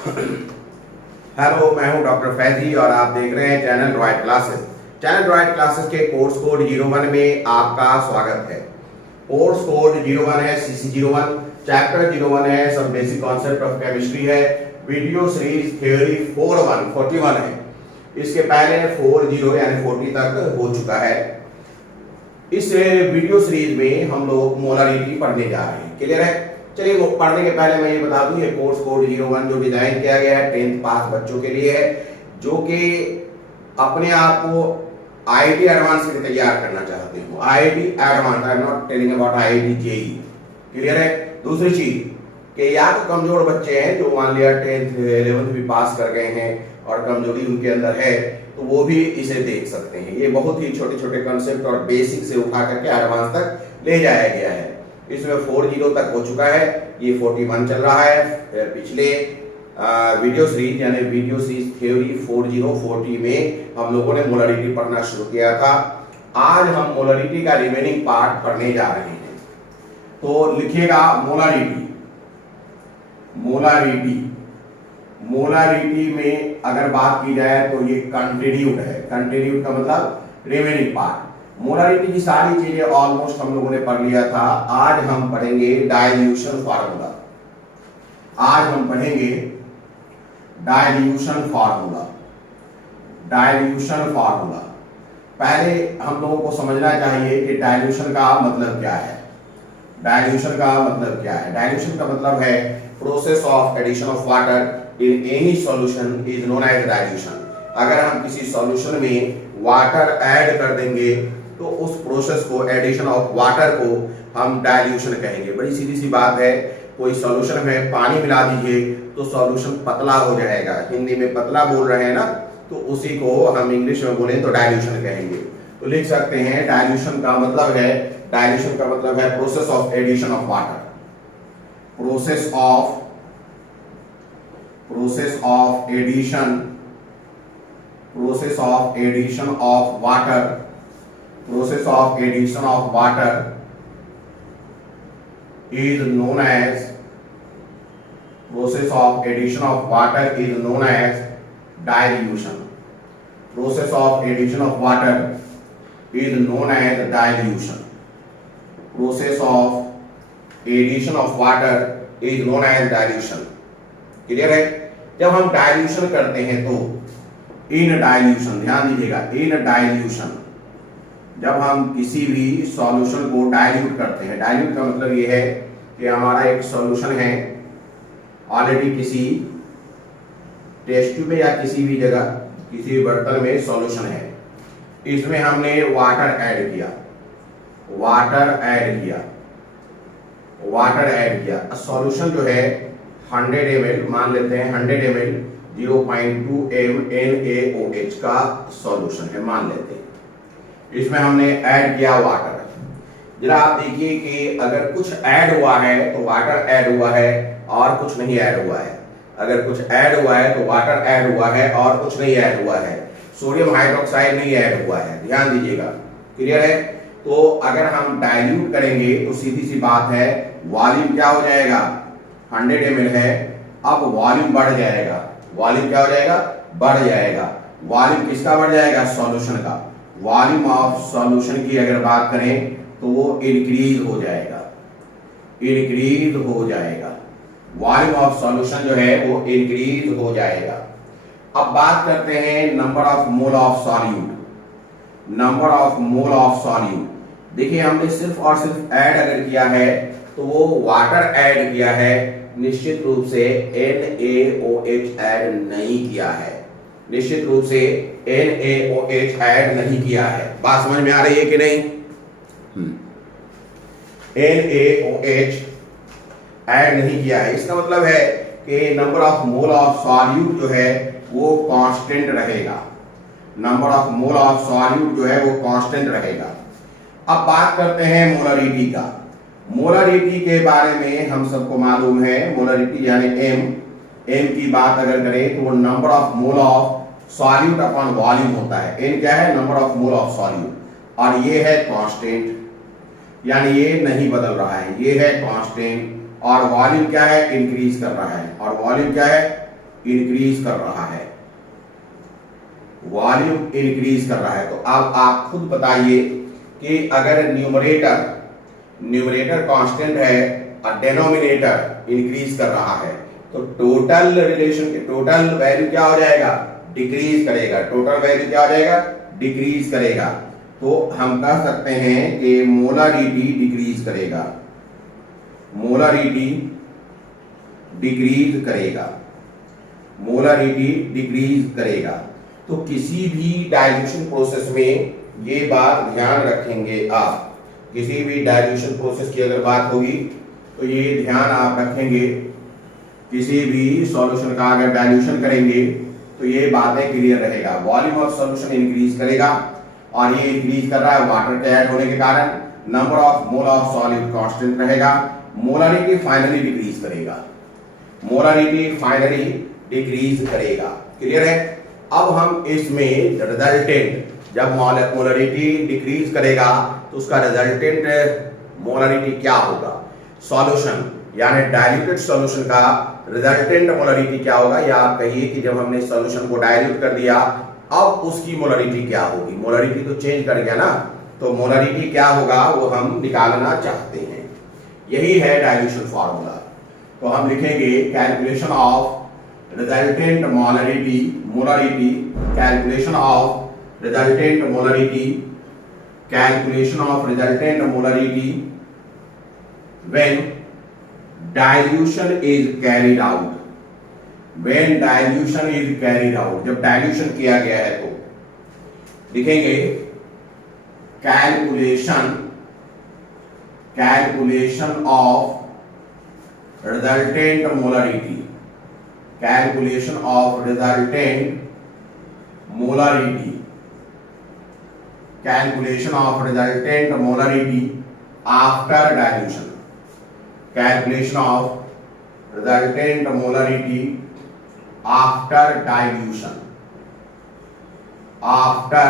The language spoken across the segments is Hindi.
हेलो, मैं हूं डॉक्टर फैजी और आप देख रहे हैं channel droid classes. Channel droid classes के कोर्स कोड 01 में आपका स्वागत है। कोर्स कोड 01 है CC01, चैप्टर 01 है सब बेसिक कॉन्सेप्ट ऑफ केमिस्ट्री है, वीडियो सीरीज थ्योरी 41 है। इसके पहले 40 यानी 40 तक हो चुका है। इस वीडियो सीरीज में हम लोग मोलारिटी पढ़ने जा रहे हैं। क्लियर है? चलिए पढ़ने के पहले मैं ये बता दूं, ये कोर्स कोड 01 जो डिजाइन किया गया है 10th पास बच्चों के लिए है, जो कि अपने आप को IIT एडवांस के लिए तैयार करना चाहते हो। IIT advance, I am not telling about IIT JEE। Clear है? दूसरी चीज कि या तो कमजोर बच्चे हैं जो मान लिया 10th 11th भी पास कर गए हैं और कमजोरी उनके अंदर है, तो वो भी इसे देख सकते हैं। ये बहुत ही छोटे छोटे कंसेप्ट और बेसिक से उठा करके एडवांस तक ले जाया गया है। इसमें 40 तक हो चुका है, ये 41 चल रहा है। पिछले वीडियो सीरीज यानी वीडियो सीरीज थ्योरी 40 में हम लोगों ने मोलारिटी पढ़ना शुरू किया था। आज हम मोलारिटी का रिमेनिंग पार्ट पढ़ने जा रहे हैं। तो लिखिएगा मोलारिटी। मोलारिटी में अगर बात की जाए तो ये कंटिन्यूड है। कंटिन्यूड का मतलब रिमेनिंग पार्ट। मोलारिटी की सारी चीजें ऑलमोस्ट हम लोगों ने पढ़ लिया था। आज हम पढ़ेंगे डाइल्यूशन फार्मूला। आज हम पढ़ेंगे डाइल्यूशन फार्मूला। डाइल्यूशन फार्मूला पहले हम लोगों को समझना चाहिए कि डाइल्यूशन का मतलब क्या है। डाइल्यूशन का मतलब क्या है? डाइल्यूशन का मतलब है process of addition of water in any solution is known as dilution. अगर हम किसी सॉल्यूशन में वाटर ऐड कर देंगे तो उस प्रोसेस को, एडिशन ऑफ वाटर को हम डाइल्यूशन कहेंगे। बड़ी सीधी सी बात है, कोई सॉल्यूशन में पानी मिला दीजिए तो सॉल्यूशन पतला हो जाएगा। हिंदी में पतला बोल रहे हैं ना, तो उसी को हम इंग्लिश में बोलें तो डाइल्यूशन कहेंगे। तो लिख सकते हैं डाइल्यूशन का मतलब है, डाइल्यूशन का मतलब है process of addition of water. Process of addition of water. Process of addition of water is known as dilution. Process of addition of water is known as dilution. Process of addition of water is known as dilution. Clear है? जब हम डाइल्यूशन करते हैं तो इन डाइल्यूशन, ध्यान दीजिएगा, इन डाइल्यूशन जब हम किसी भी सॉल्यूशन को डाइल्यूट करते हैं, डाइल्यूट का मतलब ये है कि हमारा एक सॉल्यूशन है, ऑलरेडी किसी टेस्ट ट्यूब में या किसी भी जगह, किसी भी बर्तन में सॉल्यूशन है, इसमें हमने वाटर ऐड किया। सॉल्यूशन जो है 100 ml, मान लेते हैं 100 ml 0.2 m NaOH का सॉल्यूशन है, मान लेते हैं। इसमें हमने ऐड किया वाटर। जरा आप देखिए कि अगर कुछ ऐड हुआ है तो वाटर ऐड हुआ है और कुछ नहीं ऐड हुआ है। अगर कुछ ऐड हुआ है तो वाटर ऐड हुआ है और कुछ नहीं ऐड हुआ है। सोडियम हाइड्रोक्साइड नहीं ऐड हुआ है, ध्यान दीजिएगा। क्लियर है? तो अगर हम डाइल्यूट करेंगे तो सीधी सी बात है, वॉल्यूम क्या हो जाएगा? 100 ml है, अब वॉल्यूम बढ़ जाएगा। वॉल्यूम क्या हो जाएगा? बढ़ जाएगा। वॉल्यूम किसका बढ़ जाएगा? सॉल्यूशन का। वॉल्यूम ऑफ सॉल्यूशन की अगर बात करें तो वो इंक्रीज हो जाएगा। वॉल्यूम ऑफ सॉल्यूशन जो है वो इंक्रीज हो जाएगा। अब बात करते हैं number of mole of solute. देखिए हमने सिर्फ और सिर्फ ऐड अगर किया है तो वो वाटर ऐड किया है, निश्चित रूप से NaOH ऐड नहीं किया है। निश्चित रूप से NaOH ऐड नहीं किया है। बात समझ में आ रही है कि नहीं? NaOH ऐड नहीं किया है, इसका मतलब है कि number of mole of solute जो है वो कांस्टेंट रहेगा। Number of mole of solute जो है वो कांस्टेंट रहेगा। अब बात करते हैं मोलारिटी का। मोलारिटी के बारे में हम सबको मालूम है, मोलारिटी यानी M की बात अगर करें तो वो number of mole of solute upon volume होता है। n क्या है? Number of mole of solute, और ये है कांस्टेंट, यानी ये नहीं बदल रहा है, ये है कांस्टेंट। और वॉल्यूम क्या है? इंक्रीज कर रहा है। और वॉल्यूम क्या है? इंक्रीज कर रहा है, वॉल्यूम इंक्रीज कर रहा है। तो अब आप खुद बताइए कि अगर न्यूमरेटर कांस्टेंट है और डिनोमिनेटर इंक्रीज कर रहा है तो टोटल वैल्यू क्या हो जाएगा, डिक्रीज करेगा। टोटल वैल्यू क्या हो जाएगा, डिक्रीज करेगा। तो हम कह सकते हैं कि मोलारिटी डिक्रीज करेगा, मोलारिटी डिक्रीज करेगा, मोलारिटी डिक्रीज करेगा। तो किसी भी डाइल्यूशन प्रोसेस में ये बात ध्यान रखेंगे आप, किसी भी डाइल्यूशन प्रोसेस की अगर बात होगी तो ये ध्यान आप रखेंगे, किसी भी सॉल्यूशन का अगर डाइल्यूशन करेंगे तो ये बातें क्लियर रहेगा। वॉल्यूम ऑफ सॉल्यूशन इंक्रीज करेगा और ये इंक्रीज कर रहा है वाटर के ऐड होने के कारण। Number of mole of solute constant रहेगा। मोलारिटी फाइनली डिक्रीज करेगा, मोलारिटी फाइनली डिक्रीज करेगा। क्लियर है। अब हम इसमें रिजल्टेंट, जब मोलारिटी डिक्रीज करेगा तो उसका रिजल्टेंट मोलारिटी क्या होगा, सॉल्यूशन यानी डाइल्यूटेड सॉल्यूशन का रिजल्टेंट मोलारिटी क्या होगा, या आप कहिए कि जब हमने सॉल्यूशन को डाइल्यूट कर दिया अब उसकी मोलारिटी क्या होगी। मोलारिटी तो चेंज कर गया ना, तो मोलारिटी क्या होगा वो हम निकालना चाहते हैं। यही है डाइल्यूशन फार्मूला। तो हम लिखेंगे calculation of resultant molarity, calculation of resultant molarity, calculation of resultant molarity when dilution is carried out, when dilution is carried out, जब डाइल्यूशन किया गया है तो लिखेंगे calculation of resultant molarity, calculation of resultant molarity, calculation of resultant molarity after dilution, calculation of resultant molarity after dilution, after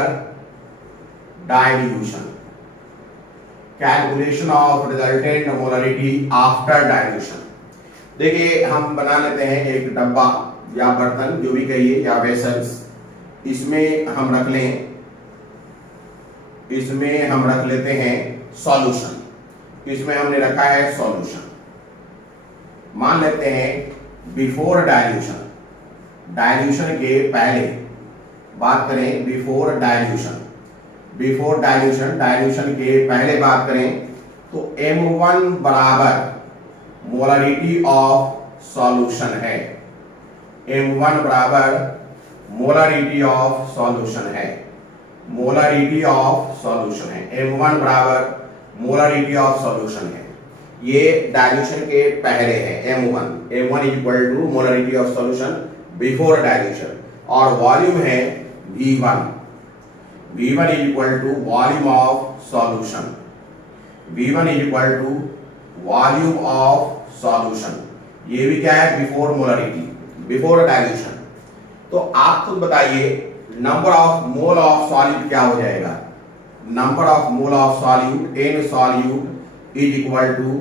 dilution, calculation of resultant molarity after dilution। देखिए हम बना लेते हैं एक डब्बा या बर्तन जो भी कहिए या वेसल्स, इसमें हम रख लें, इसमें हम रख लेते हैं सॉल्यूशन, इसमें हमने रखा है सॉल्यूशन। मान लेते हैं बिफोर डाइल्यूशन, डाइल्यूशन के पहले बात करें, before dilution, before dilution, dilution के पहले बात करें तो M1 बराबर मोलारिटी ऑफ सॉल्यूशन है, M1 बराबर मोलारिटी ऑफ सॉल्यूशन है, मोलारिटी ऑफ सॉल्यूशन है, M1 बराबर मोलारिटी ऑफ सॉल्यूशन है। ये डाइल्यूशन के पहले है M1 is equal to molarity of solution before dilution, और वॉल्यूम है V1 is equal to volume of solution, V1 is equal to volume of solution. ये भी क्या है, बिफोर मोलारिटी, बिफोर डाइल्यूशन। तो आप खुद बताइए number of mole of solute क्या हो जाएगा, number of mole of solute, n solute is equal to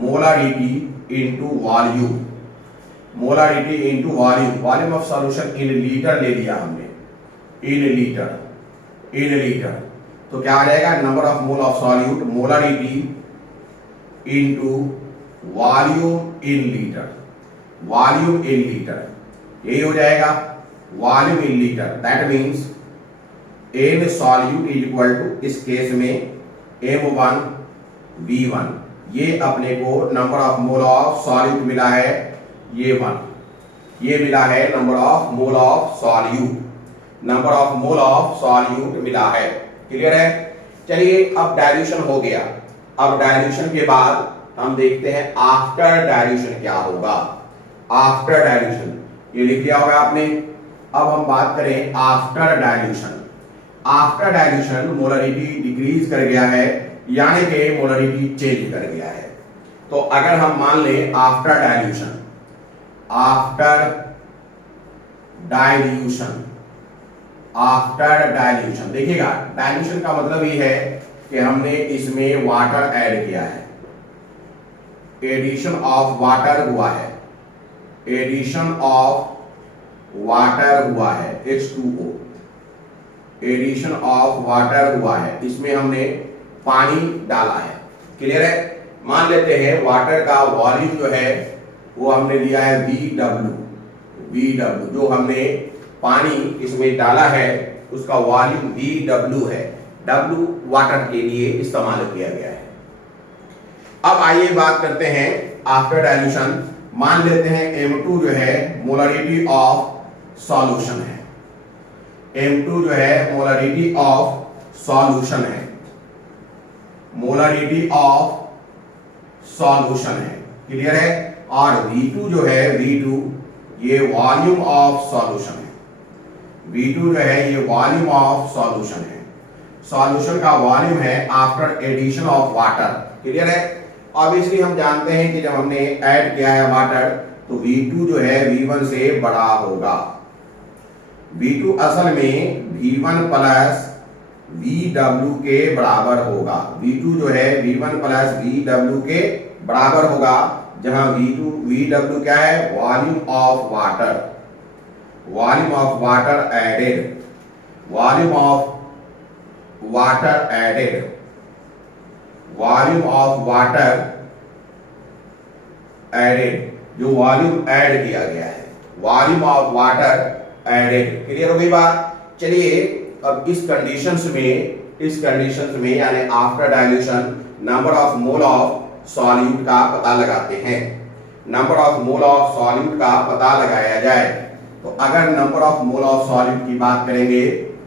molarity into volume, molarity into volume. Volume of solution in litre ले लिया हमने, इन लीटर, इन लीटर। तो क्या आ जाएगा, number of mole of solute molarity into volume in litre, volume in litre, यही हो जाएगा volume in litre. That means n solute is equal to, इस केस में M1 V1, ये अपने को number of mole of solute मिला है, ये 1, ये मिला है number of mole of solute, number of mole of solute मिला है। क्लियर है। चलिए अब डाइल्यूशन हो गया, अब डाइल्यूशन के बाद हम देखते हैं आफ्टर डाइल्यूशन क्या होगा। आफ्टर डाइल्यूशन ये लिख लिया होगा आपने। अब हम बात करें after dilution. After dilution molarity decrease कर गया है, यानी कि मोलारिटी चेंज कर गया है। तो अगर हम मान लें after dilution, after dilution, after dilution, देखिएगा डाइल्यूशन का मतलब ये है कि हमने इसमें वाटर ऐड किया है, एडिशन ऑफ वाटर हुआ है, एडिशन ऑफ वाटर हुआ है, H2O, एडिशन ऑफ वाटर हुआ है, इसमें हमने पानी डाला है। क्लियर है? मान लेते हैं वाटर का वॉल्यूम जो है वो हमने लिया है VW, जो हमने पानी इसमें डाला है उसका वॉल्यूम VW है। W वाटर के लिए इस्तेमाल किया गया है। अब आइए बात करते हैं आफ्टर डाइल्यूशन। मान लेते हैं M2 जो है मोलरिटी ऑफ सॉल्यूशन है, M2 जो है मोलरिटी ऑफ सॉल्यूशन है, मोलरिटी ऑफ सॉल्यूशन है। क्लियर है? और V2 जो है V2 ये वॉल्यूम ऑफ सॉल्यूशन है, V2 जो है ये वॉल्यूम ऑफ सॉल्यूशन है। सॉल्यूशन का वॉल्यूम है after addition of water. Clear है? ऑब्वियसली हम जानते हैं कि जब हमने ऐड किया है वाटर तो V2 जो है V1 से बड़ा होगा। V2 असल में V1 प्लस VW के बराबर होगा। V2 जो है V1 प्लस VW के बराबर होगा, जहां VW क्या है? Volume of water, volume of water added, volume of water added, volume of water added, जो वॉल्यूम ऐड किया गया है, volume of water added. Clear हो गई बात? चलिए अब इस कंडीशंस में यानी after dilution number of mole of solute का पता लगाते हैं। Number of mole of solute का पता लगाया जाए तो अगर number of mole of solute की बात करेंगे,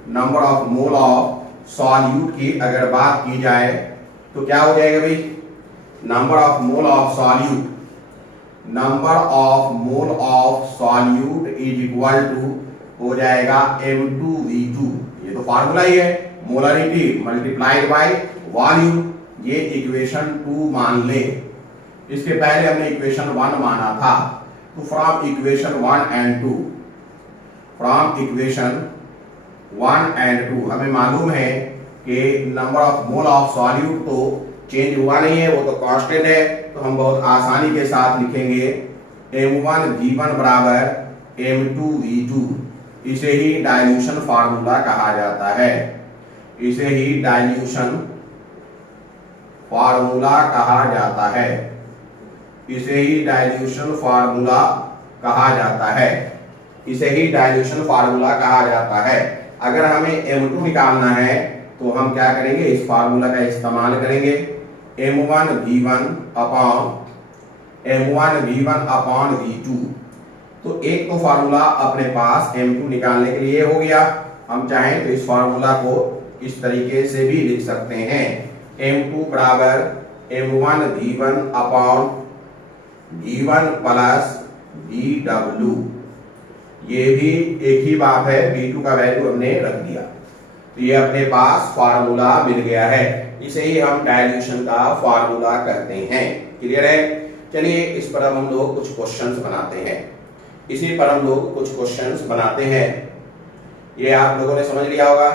number of mole of solute की अगर बात की जाए तो क्या हो जाएगा भाई? Number of mole of solute, number of mole of solute is equal to हो जाएगा M2V2। ये तो फार्मूला ही है, मोलरिटी मल्टीप्लाइड बाय वॉल्यूम। ये इक्वेशन 2 मान लें। इसके पहले हमने इक्वेशन 1 माना था, तो from equation 1 and 2, from equation 1 and 2 हमें मालूम है कि number of mole of solute तो चेंज हुआ नहीं है, वो तो कांस्टेंट है। तो हम बहुत आसानी के साथ लिखेंगे M1V1 बराबर M2V2। इसे ही डाइल्यूशन फार्मूला कहा जाता है, इसे ही डाइल्यूशन फार्मूला कहा जाता है, इसे ही डाइल्यूशन फार्मूला कहा जाता है, इसे ही डाइल्यूशन फार्मूला कहा जाता है। अगर हमें M2 निकालना है तो हम क्या करेंगे? इस फार्मूला का इस्तेमाल करेंगे, M1V1 अपॉन V2। तो एक तो फार्मूला अपने पास M2 निकालने के लिए हो गया। हम चाहें तो इस फार्मूला को इस तरीके से भी लिख सकते हैं, M2 बराबर M1V1 upon V1 plus VW। ये भी एक ही बात है, V2 का वैल्यू हमने रख दिया, तो ये अपने पास फार्मूला मिल गया है। इसे ही हम डाइल्यूशन का फार्मूला कहते हैं। क्लियर है? चलिए इस पर हम लोग कुछ क्वेश्चंस बनाते हैं, इसी पर हम लोग कुछ क्वेश्चंस बनाते हैं। ये आप लोगों ने समझ लिया होगा।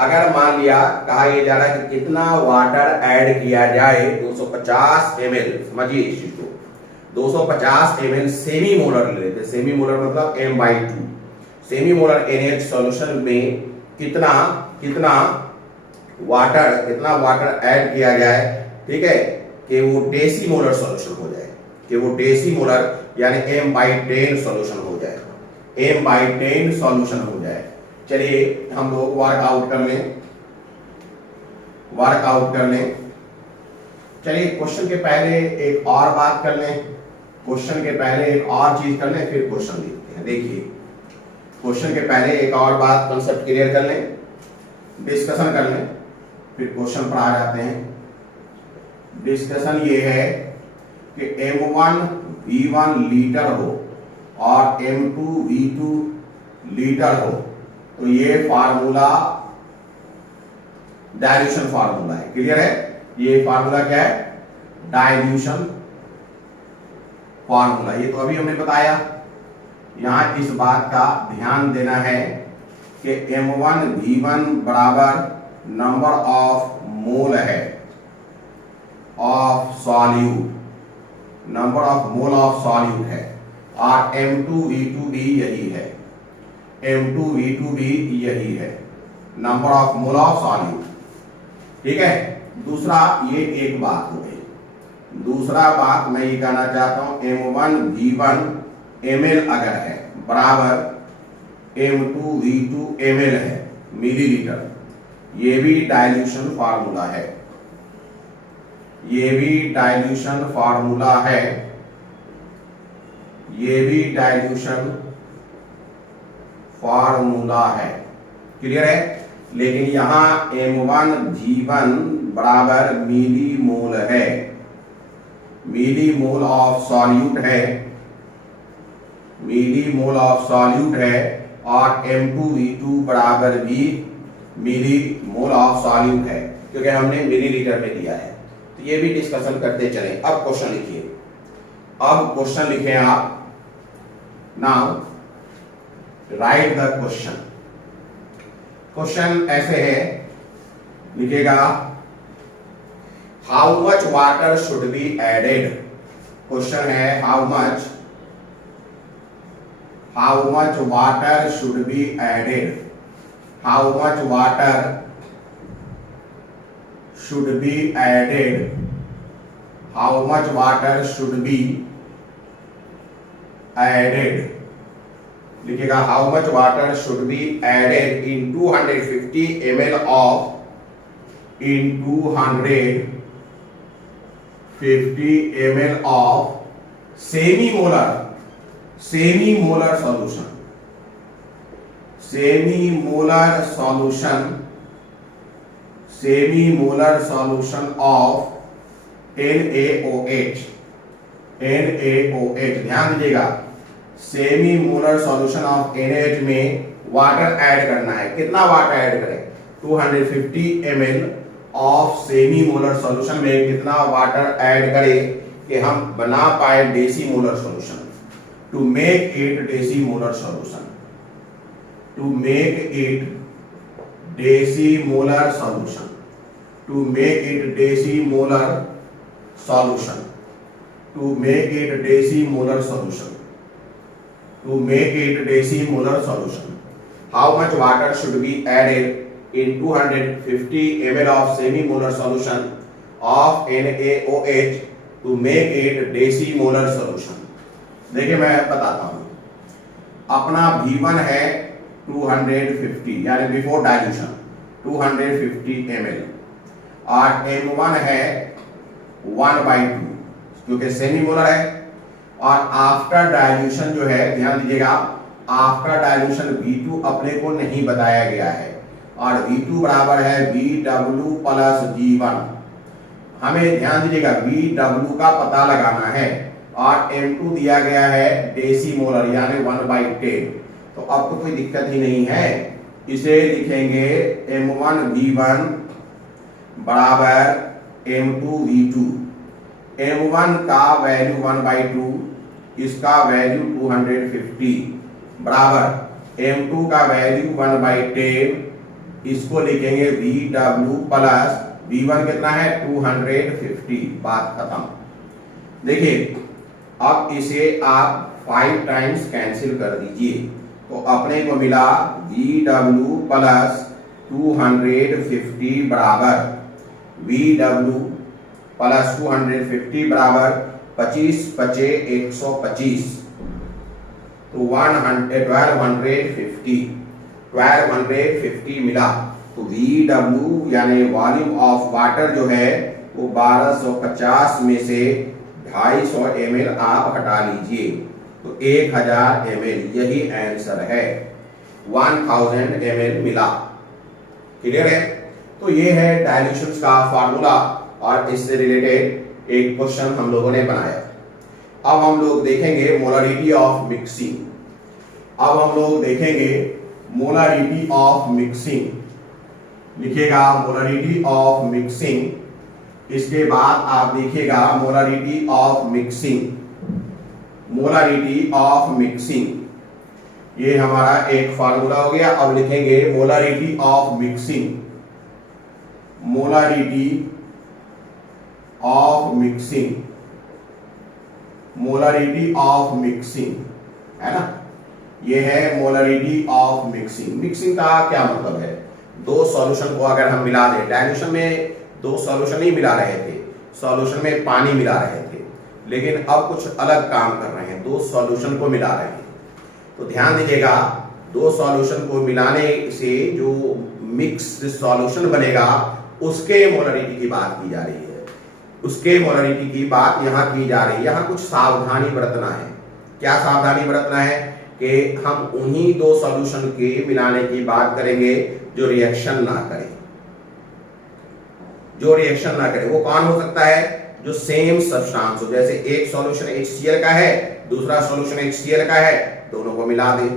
अगर मान लिया कहा यह जा रहा है कि कितना वाटर ऐड किया जाए 250 ml, समझिए इस चीज को, 250 ml सेमी मोलर ले लेते, सेमी मोलर मतलब M/2, semi molar NaH solution में कितना वाटर ऐड किया जाए, ठीक है, कि वो डेसी मोलर सॉल्यूशन हो जाए, कि वो डेसी मोलर यानी M/10 सॉल्यूशन हो जाए, M/10 सॉल्यूशन हो जाए। चलिए हम लोग वर्कआउट कर लें। चलिए क्वेश्चन के पहले एक और बात कर लें, क्वेश्चन के पहले एक और चीज कर लें, फिर क्वेश्चन लिखते हैं। देखिए क्वेश्चन के पहले एक और बात कंसेप्ट क्लियर कर लें, डिस्कशन कर लें, फिर क्वेश्चन पर आ जाते हैं। डिस्कशन ये है कि M1V1 लीटर हो और M2V2 लीटर हो, तो ये फार्मूला डाइल्यूशन फार्मूला है। क्लियर है? ये फार्मूला क्या है? Dilution formula. ये तो अभी हमने बताया। यहां इस बात का ध्यान देना है कि M1V1 बराबर नंबर ऑफ मोल है of solute, number of mole of solute है, और M2V2 भी यही है, M2V2 भी यही है, number of mole of solute. ठीक है, दूसरा ये एक बात हो गई। दूसरा बात मैं ये कहना चाहता हूं M1V1 ml अगर है बराबर M2V2 ml है मिलीलीटर, ये भी डाइल्यूशन फार्मूला है, ये भी डाइल्यूशन फार्मूला है, ये भी डाइल्यूशन फॉर्मूला है। क्लियर है? लेकिन यहां M1G1 बराबर मिली मोल है, मिली मोल ऑफ सॉल्यूट है, मिली मोल ऑफ सॉल्यूट है, और M2V2 बराबर भी मिली मोल ऑफ सॉल्यूट है, क्योंकि हमने मिलीलीटर में दिया है। तो ये भी डिस्कशन करते चलें। अब क्वेश्चन लिखिए, अब क्वेश्चन लिखें आप। Now write the question. Question ऐसे है, लिखिएगा how much water should be added. Question है how much water should be added, how much water should be added, how much water should be added. लिखिएगा how much water should be added in 250 ml of, in 250 ml of semi molar solution, semi molar solution of NaOH। ध्यान दीजिएगा, semi molar solution of NaOH में वाटर ऐड करना है। कितना वाटर ऐड करें? 250 ml of semi molar solution में कितना वाटर ऐड करें कि हम बना पाए deci molar solution. To make it deci molar solution, to make it deci molar solution, to make it deci molar solution, to make it deci molar solution, to make it deci molar solution. How much water should be added in 250 ml of semi-molar solution of NaOH to make it deci molar solution? देखिए मैं बताता हूँ, अपना V1 है 250 यानी बिफोर डाइल्यूशन 250 ml, और M1 है 1/2 क्योंकि सेमी मोलर है, और आफ्टर डाइल्यूशन जो है, ध्यान दीजिएगा, आफ्टर डाइल्यूशन V2 अपने को नहीं बताया गया है, और V2 बराबर है VW प्लस G1। हमें ध्यान दीजिएगा VW का पता लगाना है, और M2 दिया गया है डेसी मोलर यानी 1/10। तो अब तो कोई दिक्कत ही नहीं है, इसे लिखेंगे M1V1 बराबर M2V2। M1 का वैल्यू 1/2, इसका वैल्यू 250 बराबर M2 का वैल्यू 1/10, इसको लिखेंगे VW प्लस V1 कितना है 250। बात खत्म। देखिए अब इसे आप 5 टाइम्स कैंसिल कर दीजिए, तो अपने को मिला VW प्लस 250 बराबर VW प्लस 250 बराबर 25 पचे 125, तो 1250 मिला। तो VW यानी वॉल्यूम ऑफ वाटर जो है वो 1250 में से 250 ml आप हटा लीजिए, तो 1000 ml, यही आंसर है, 1000 ml मिला। क्लियर है? तो ये है डाइल्यूशन का फार्मूला, और इससे रिलेटेड एक क्वेश्चन हम लोगों ने बनाया। अब हम लोग देखेंगे मोलारिटी ऑफ मिक्सिंग। अब हम लोग देखेंगे मोलारिटी ऑफ मिक्सिंग। लिखिएगा मोलारिटी ऑफ मिक्सिंग, इसके बाद आप देखिएगा molarity of mixing, molarity of mixing, ये हमारा एक फार्मूला हो गया। अब लिखेंगे molarity of mixing, molarity of mixing, molarity of mixing, है ना, ये है मोलरिटी ऑफ मिक्सिंग। मिक्सिंग का क्या मतलब है? दो सॉल्यूशन को अगर हम मिला दें, डाइल्यूशन में दो सॉल्यूशन ही मिला रहे थे, सॉल्यूशन में पानी मिला रहे थे, लेकिन अब कुछ अलग काम कर रहे हैं, दो सॉल्यूशन को मिला रहे हैं। तो ध्यान दीजिएगा, दो सॉल्यूशन को मिलाने से जो मिक्स्ड सॉल्यूशन बनेगा उसके मोलरिटी की बात की जा रही है, उसके मोलरिटी की बात यहाँ की जा रही है। यहाँ कुछ सावधानी बरतना है। क्या सावधानी बरतना है? कि हम उन्हीं दो सॉल्यूशन के मिलाने की बात करेंगे जो रिएक्शन ना करें, जो रिएक्शन ना करे। वो कौन हो सकता है? जो सेम सब्सटेंस हो, जैसे एक सॉल्यूशन HCl का है, दूसरा सॉल्यूशन HCl का है, दोनों को मिला दें।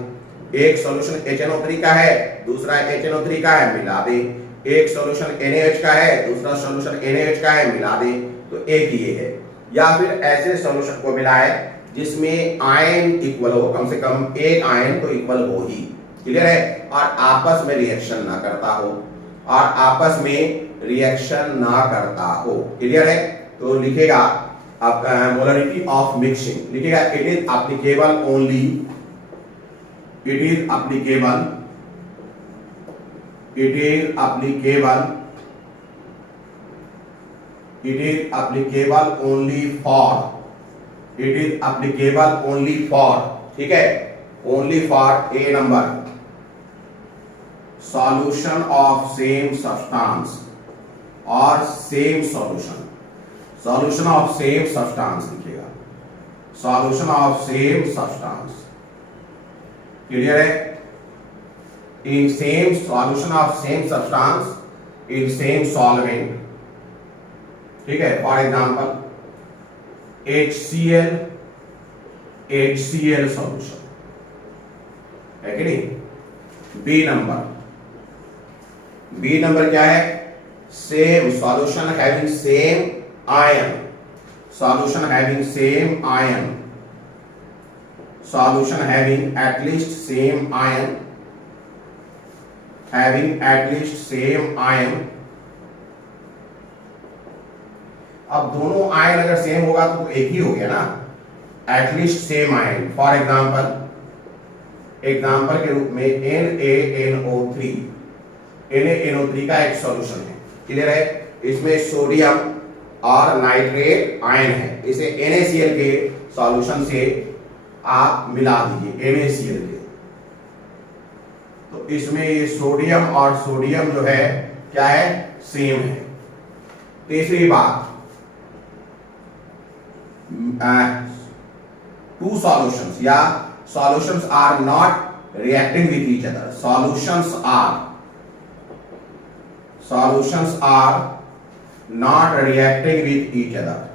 एक सॉल्यूशन HNO3 का है, दूसरा HNO3 का है, मिला दें। एक सॉल्यूशन NaH का है, दूसरा सॉल्यूशन NaH का है, मिला दें। तो एक ये है। या फिर ऐसे सॉल्यूशन को मिलाए जिसमें आयन इक्वल हो, कम से कम एक आयन तो इक्वल हो ही, क्लियर है, और आपस में रिएक्शन ना करता हो, और आपस में रिएक्शन ना करता हो, क्लियर है। तो लिखेगा आप मोलरिटी ऑफ मिक्सिंग, लिखेगा it is applicable only, it is applicable, it is applicable, it is applicable only for, it is applicable only for, ठीक है, only for a number solution of same substance or same solution, solution of same substance लिखिएगा, solution of same substance, clear है। in same solution of same substance in same solvent, ठीक है। For example HCl HCl solution है कि नहीं। बी नंबर क्या है? Same solution having same ion, solution having same ion, solution having at least same ion, having at least same ion. अब दोनों आयन अगर सेम होगा तो एक ही हो गया ना, at least same ion. For example के रूप में NaNO3, NaNO3 का एक सॉल्यूशन है, क्लियर है। इसमें सोडियम और नाइट्रेट आयन है, इसे NaCl के सॉल्यूशन से आप मिला दीजिए, NaCl के। तो इसमें ये सोडियम और सोडियम जो है क्या है? सेम है। तीसरी बात, टू सॉल्यूशंस या solutions are not reacting with each other, solutions are not reacting with each other,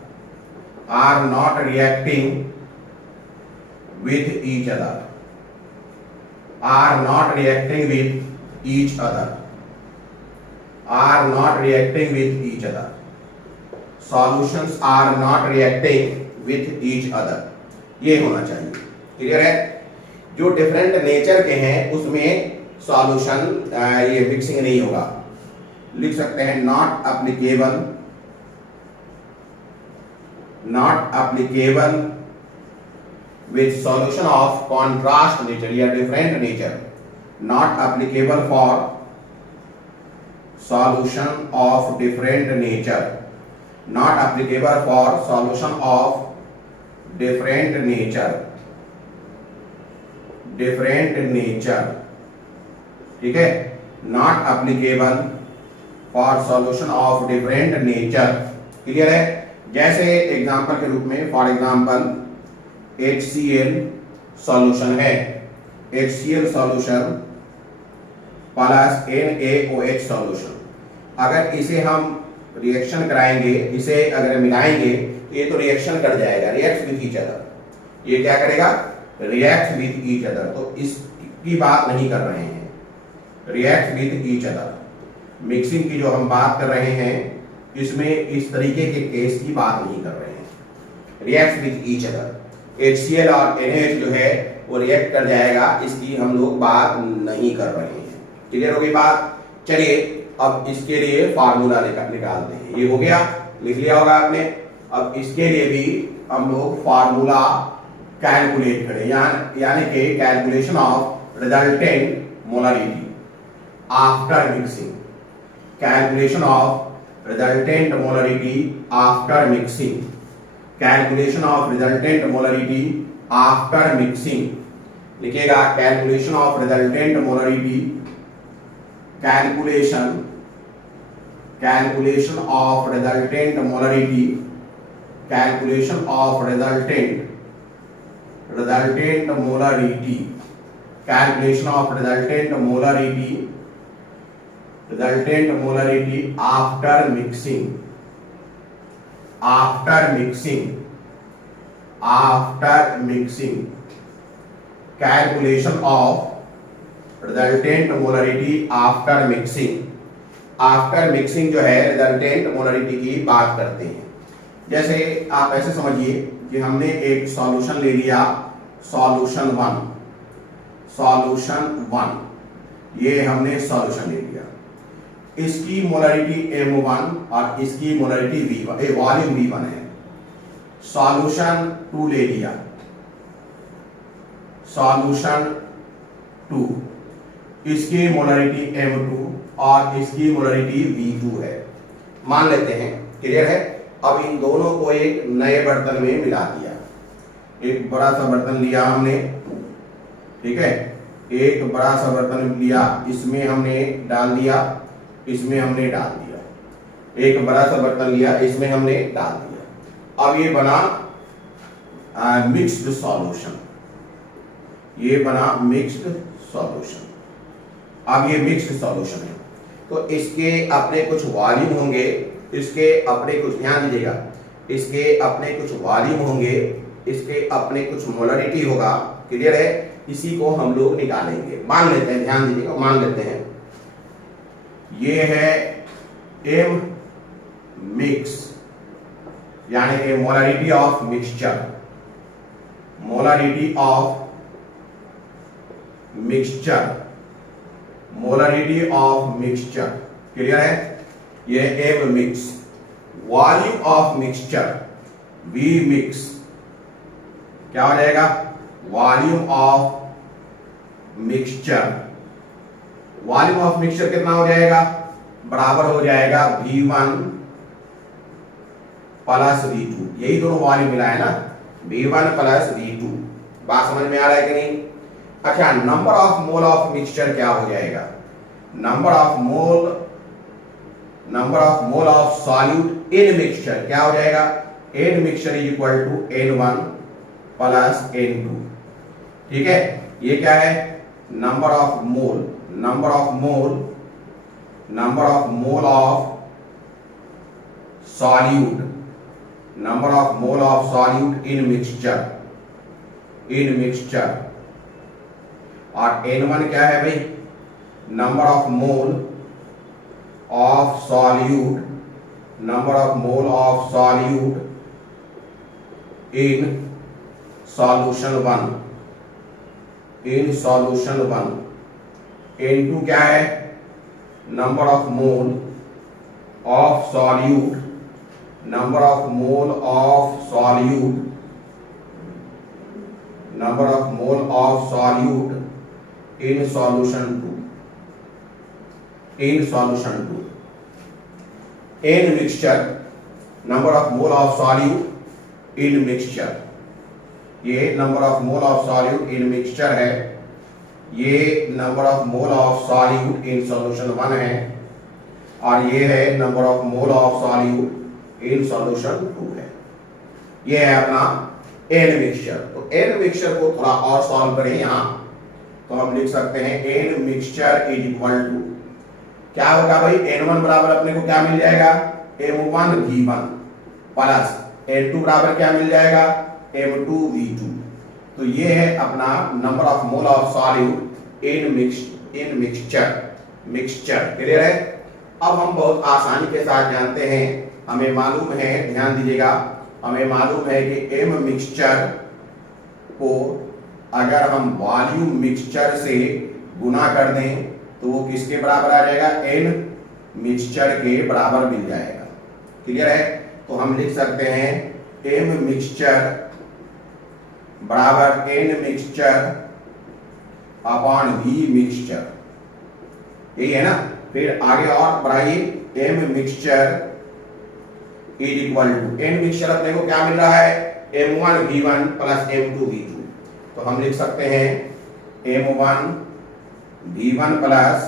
are not reacting with each other, are not reacting with each other, are not reacting with each other, solutions are not reacting with each other, ये होना चाहिए, क्लियर है। जो डिफरेंट नेचर के हैं उसमें सॉल्यूशन ये मिक्सिंग नहीं होगा। लिख सकते हैं not applicable, not applicable with solution of contrast nature या different nature, not applicable for solution of different nature, not applicable for solution of different nature, different nature, ठीक है, not applicable for solution of different nature, clear है। जैसे एग्जांपल के रूप में फॉर एग्जांपल HCl सॉल्यूशन है, HCl solution plus NaOH solution, अगर इसे हम रिएक्शन कराएंगे, इसे अगर मिलाएंगे तो ये तो रिएक्शन कर जाएगा, रिएक्ट विथ ईच अदर। ये क्या करेगा? React with each other. तो इसकी बात नहीं कर रहे हैं, react with each other. Mixing की जो हम बात कर रहे हैं इसमें इस तरीके के केस की बात नहीं कर रहे हैं, react with each other. HCl और NaH जो है वो रिएक्ट कर जाएगा, इसकी हम लोग बात नहीं कर रहे हैं, क्लियर हो गई बात। चलिए अब इसके लिए फार्मूला निकालते हैं। ये हो गया, लिख लिया होगा आपने। अब इसके लिए भी हम लोग फार्मूला कैलकुलेट करें, यानी कि calculation of resultant molarity after mixing, calculation of resultant molarity after mixing, calculation of resultant molarity after mixing. लिखिएगा calculation of resultant molarity, calculation of resultant molarity, calculation of resultant molarity, calculation of resultant molarity after mixing, calculation of resultant molarity after mixing. After mixing जो है रिजल्टेंट मोलरिटी की बात करते हैं। जैसे आप ऐसे समझिए कि हमने एक सॉल्यूशन ले लिया, सॉल्यूशन वन, ये हमने सॉल्यूशन ले लिया, इसकी मोलरिटी M1 और इसकी मोलरिटी V1, वॉल्यूम V1 है। सॉल्यूशन 2 ले लिया, सॉल्यूशन 2, इसकी मोलरिटी M2 और इसकी मोलरिटी V2 है, मान लेते हैं। क्लियर है? अब इन दोनों को एक नए बर्तन में मिला दिया, एक बड़ा सा बर्तन लिया हमने, ठीक है, एक बड़ा सा बर्तन लिया, इसमें हमने डाल दिया, इसमें हमने डाल दिया, एक बड़ा सा बर्तन लिया, इसमें हमने डाल दिया। अब ये बना मिक्स्ड सॉल्यूशन, ये बना मिक्स्ड सॉल्यूशन। अब ये मिक्स्ड सॉल्यूशन है तो इसके अपने कुछ वॉल्यूम होंगे, इसके अपने कुछ, ध्यान दीजिएगा, इसके अपने कुछ वॉल्यूम होंगे, इसके अपने कुछ मोलरिटी होगा। क्लियर है? इसी को हम लोग निकालेंगे। मान लेते हैं, ध्यान दीजिएगा, मान लेते हैं ये है M मिक्स, यानी कि molarity of mixture, molarity of mixture, molarity of mixture. Clear है? ये M mix, volume of mixture V mix, क्या हो जाएगा? Volume of mixture, volume of mixture कितना हो जाएगा? बराबर हो जाएगा V1 प्लस V2, यही दोनों वॉल्यूम मिला है ना, V1 प्लस V2। बात समझ में आ रहा है कि नहीं? अच्छा, number of mole of mixture क्या हो जाएगा? Number of mole of solute in mixture क्या हो जाएगा? N mixture is equal to N1 plus N2। ठीक है, ये क्या है? Number of mole of solute, number of mole of solute in mixture, और N1 क्या है भाई? Number of mole of solute, number of mole of solute in solution 1, N2 क्या है? Number of mole of solute, number of mole of solute, number of mole of solute in solution 2, N mixture, number of mole of solute in mixture, ये number of mole of solute in mixture है, ये number of mole of solute in solution 1 है, और ये है number of mole of solute in solution 2 है। ये है अपना N मिक्सचर। तो N मिक्सचर को थोड़ा और सॉल्व करें यहां, तो हम लिख सकते हैं N mixture is equal to, क्या होगा भाई? N1 बराबर अपने को क्या मिल जाएगा? M1 V1 प्लस N2 बराबर क्या मिल जाएगा? M2 V2। तो ये है अपना number of mole of solute in mixture. Clear है? अब हम बहुत आसानी के साथ जानते हैं, हमें मालूम है, ध्यान दीजिएगा, हमें मालूम है कि M मिक्सचर को अगर हम वॉल्यूम मिक्सचर से गुना कर दें तो वो किसके बराबर आ जाएगा? N मिक्सचर के बराबर मिल जाएगा। क्लियर है? तो हम लिख सकते हैं M मिक्सचर बराबर N mixture upon V mixture, यही है ना। फिर आगे और बढ़ाइए, M mixture is equal to N mixture अपने को क्या मिल रहा है, m1 v1 plus m2 v2। तो हम लिख सकते हैं m1 v1 plus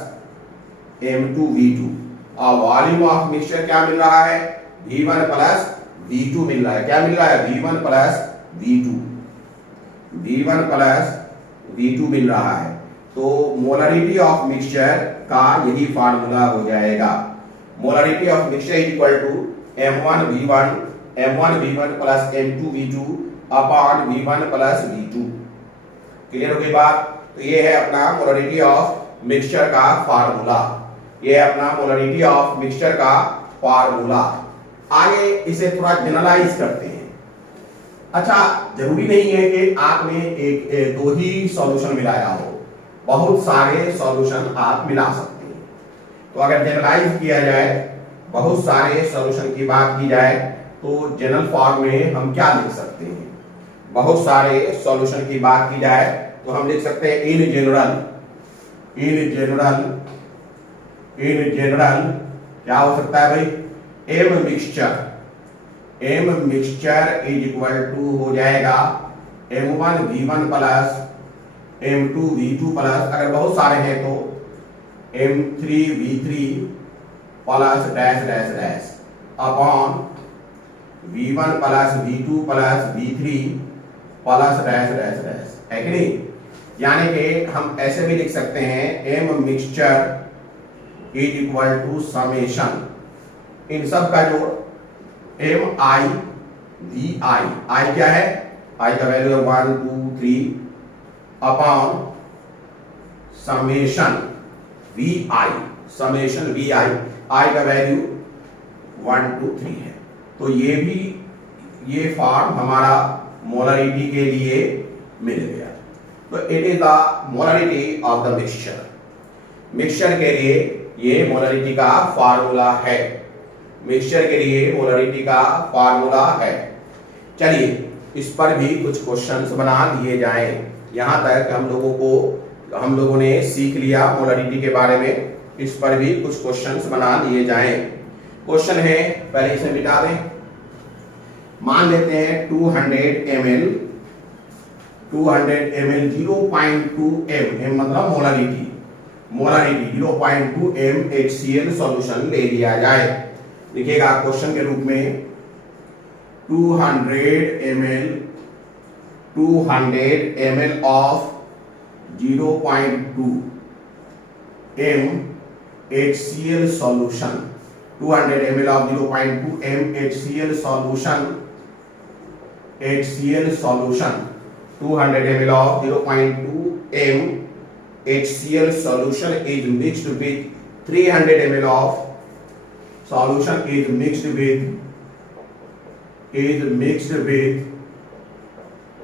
m2 v2। और वॉल्यूम ऑफ मिक्सचर क्या मिल रहा है, v1 प्लस v2 मिल रहा है। क्या मिल रहा है, v1 plus v2, v1 plus v2 मिल रहा है। तो मोलरिटी ऑफ मिक्सचर का यही फार्मूला हो जाएगा। Molarity of mixture is equal to m1 v1 plus m2 v2 upon v1 plus v2। Clear हो गई बात। तो ये है अपना मोलरिटी ऑफ मिक्सचर का फार्मूला, ये है अपना मोलरिटी ऑफ मिक्सचर का फार्मूला। आगे इसे थोड़ा जनरलाइज करते हैं। अच्छा, जरूरी नहीं है कि आपने एक दो ही सॉल्यूशन मिलाया हो, बहुत सारे सॉल्यूशन आप मिला सकते हैं। तो अगर जनरलाइज किया जाए, बहुत सारे सॉल्यूशन की बात की जाए, तो जनरल फॉर्म में हम क्या लिख सकते हैं। बहुत सारे सॉल्यूशन की बात की जाए तो हम लिख सकते हैं इन जनरल क्या हो सकता है भाई, M mixture is equal to हो जाएगा m1 v1 plus m2 v2 plus, अगर बहुत सारे हैं तो m3 v3 plus dash dash dash upon v1 plus v2 plus v3 plus dash dash dash, है कि नहीं। यानी कि हम ऐसे भी लिख सकते हैं m mixture is equal to summation, इन सब का जोड़ m i v i क्या है, i का वैल्यू है 1 2 3 upon summation vi, summation vi, i का वैल्यू 1 2 3 है। तो ये फॉर्म हमारा मोलरिटी के लिए मिल गया। तो it is the molarity of the mixture, mixture के लिए ये मोलरिटी का फार्मूला है, मिक्सचर के लिए मोलरिटी का फार्मूला है। चलिए इस पर भी कुछ क्वेश्चंस बना लिए जाएं। यहां तक हम लोगों ने सीख लिया मोलरिटी के बारे में, इस पर भी कुछ क्वेश्चंस बना लिए जाएं। क्वेश्चन है, पहले इसे मिटा दें। मान लेते हैं 200 ml 0.2 m मतलब मोलरिटी 0.2 m HCl सॉल्यूशन ले लिया जाए। लिखिएगा क्वेश्चन के रूप में 200 ml of 0.2 m HCl solution, 200 ml of 0.2 m HCl solution, 200 ml of 0.2 m HCl solution is mixed with 300 ml of solution is mixed with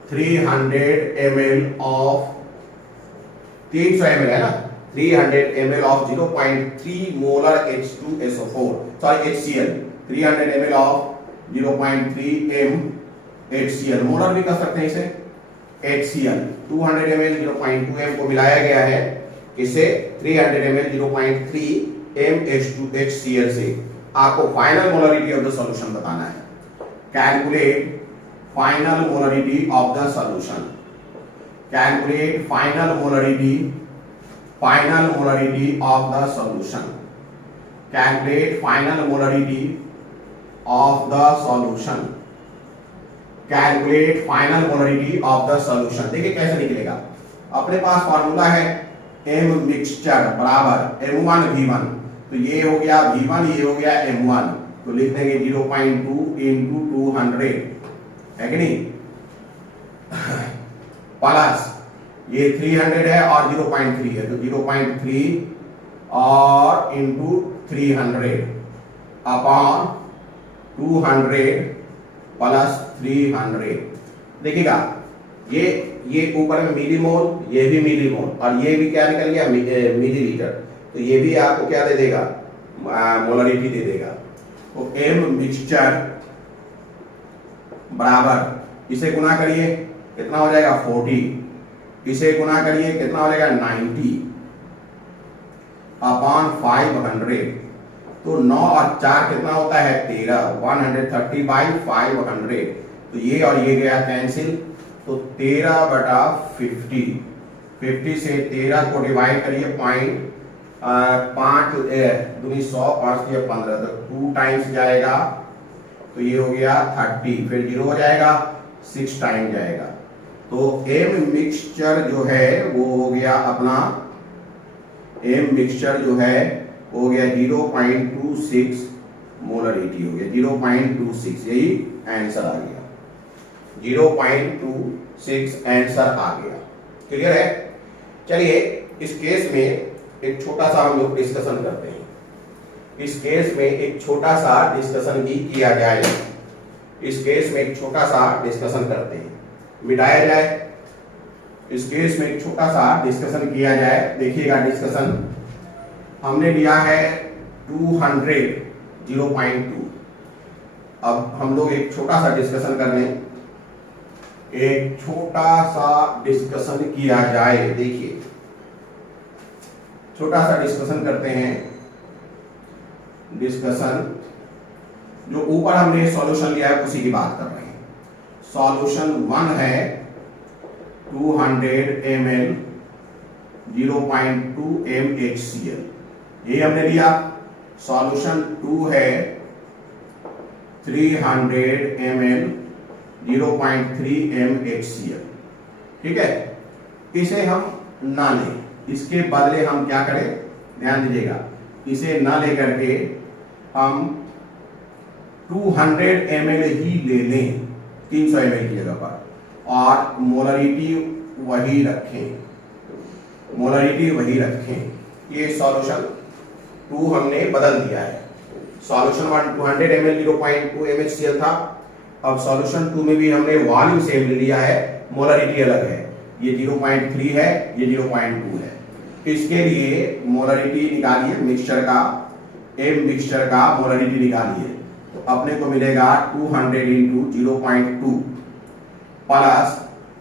300 ml of 300 ml है ना, 300 ml of 0.3 molar H2SO4 sorry HCl, 300 ml of 0.3 m HCl, molar भी कर सकते हैं इसे HCl, 200 ml 0.2 m को मिलाया गया है किसे 300 ml 0.3 m H2HCl से। आपको final molarity of the solution बताना है। Calculate final molarity of the solution, calculate final molarity of the solution, calculate final molarity of the solution, calculate final molarity of the solution. देखिए कैसे निकलेगा, अपने पास फॉर्मूला है m मिक्सचर बराबर m1 v1, तो ये हो गया v1, ये हो गया m1, तो लिख देंगे 0.2 into 200, है कि नहीं, प्लस ये 300 है और 0.3 है, तो 0.3 और इंटू 300 अपॉन 200 प्लस 300। देखिएगा ये ऊपर में मिलीमोल, ये भी मिलीमोल और ये भी क्या निकल गया मिलीलीटर, तो ये भी आपको क्या दे देगा, मोलरिटी दे देगा। तो m मिक्सचर बराबर, इसे गुना करिए, कितना हो जाएगा 40, इसे गुना करिए कितना हो जाएगा 90 अपॉन 500, तो 9 और 4 कितना होता है 13, 130 बाई 500, तो ये और ये गया कैंसिल, तो 13/50, 50 से 13 को डिवाइड करिए पॉइंट 5 दूनी 100, 5 दिया 15, तो 2 टाइम्स जाएगा, तो ये हो गया 30, फिर 0 हो जाएगा, 6 टाइम जाएगा, तो एम मिक्सचर जो है वो हो गया अपना, एम मिक्सचर जो है वो हो गया 0.26 मोलरिटी हो गया, 0.26, यही आंसर आ गया, 0.26 आंसर आ गया। क्लियर है? चलिए इस केस में एक छोटा सा हम लोग डिस्कशन करते हैं, इस केस में एक छोटा सा डिस्कशन भी किया जाए, इस केस में एक छोटा सा डिस्कशन करते हैं, मिटाया जाए, इस केस में एक छोटा सा डिस्कशन किया जाए। देखिएगा डिस्कशन हमने लिया है 200 0.2, अब हम लोग एक छोटा सा डिस्कशन कर लें, एक छोटा सा डिस्कशन किया जाए। देखिए छोटा सा डिस्कशन करते हैं, डिस्कशन जो ऊपर हमने सॉल्यूशन लिया है उसी की बात कर रहे हैं। सॉल्यूशन 1 है 200 ml 0.2 mHCl, ये हमने लिया। सॉल्यूशन 2 है 300 ml 0.3 mHCl, ठीक है। इसे हम ना लें, इसके बदले हम क्या करें, ध्यान दीजिएगा, इसे ना लेकर के हम 200 ml ही ले लें 300 ml की जगह पर, और मोलरिटी वही रखें, मोलरिटी वही रखें। ये सॉल्यूशन 2 हमने बदल दिया है। सॉल्यूशन 1 200 ml 0.2 mHCl था, अब सॉल्यूशन 2 में भी हमने वॉल्यूम सेम ले लिया है, मोलरिटी अलग है, ये 0.3 है, ये 0.2 है। इसके लिए मोलरिटी निकालिए मिक्सचर का, एम मिक्सचर का मोलरिटी निकालिए, तो अपने को मिलेगा 200 into 0.2 plus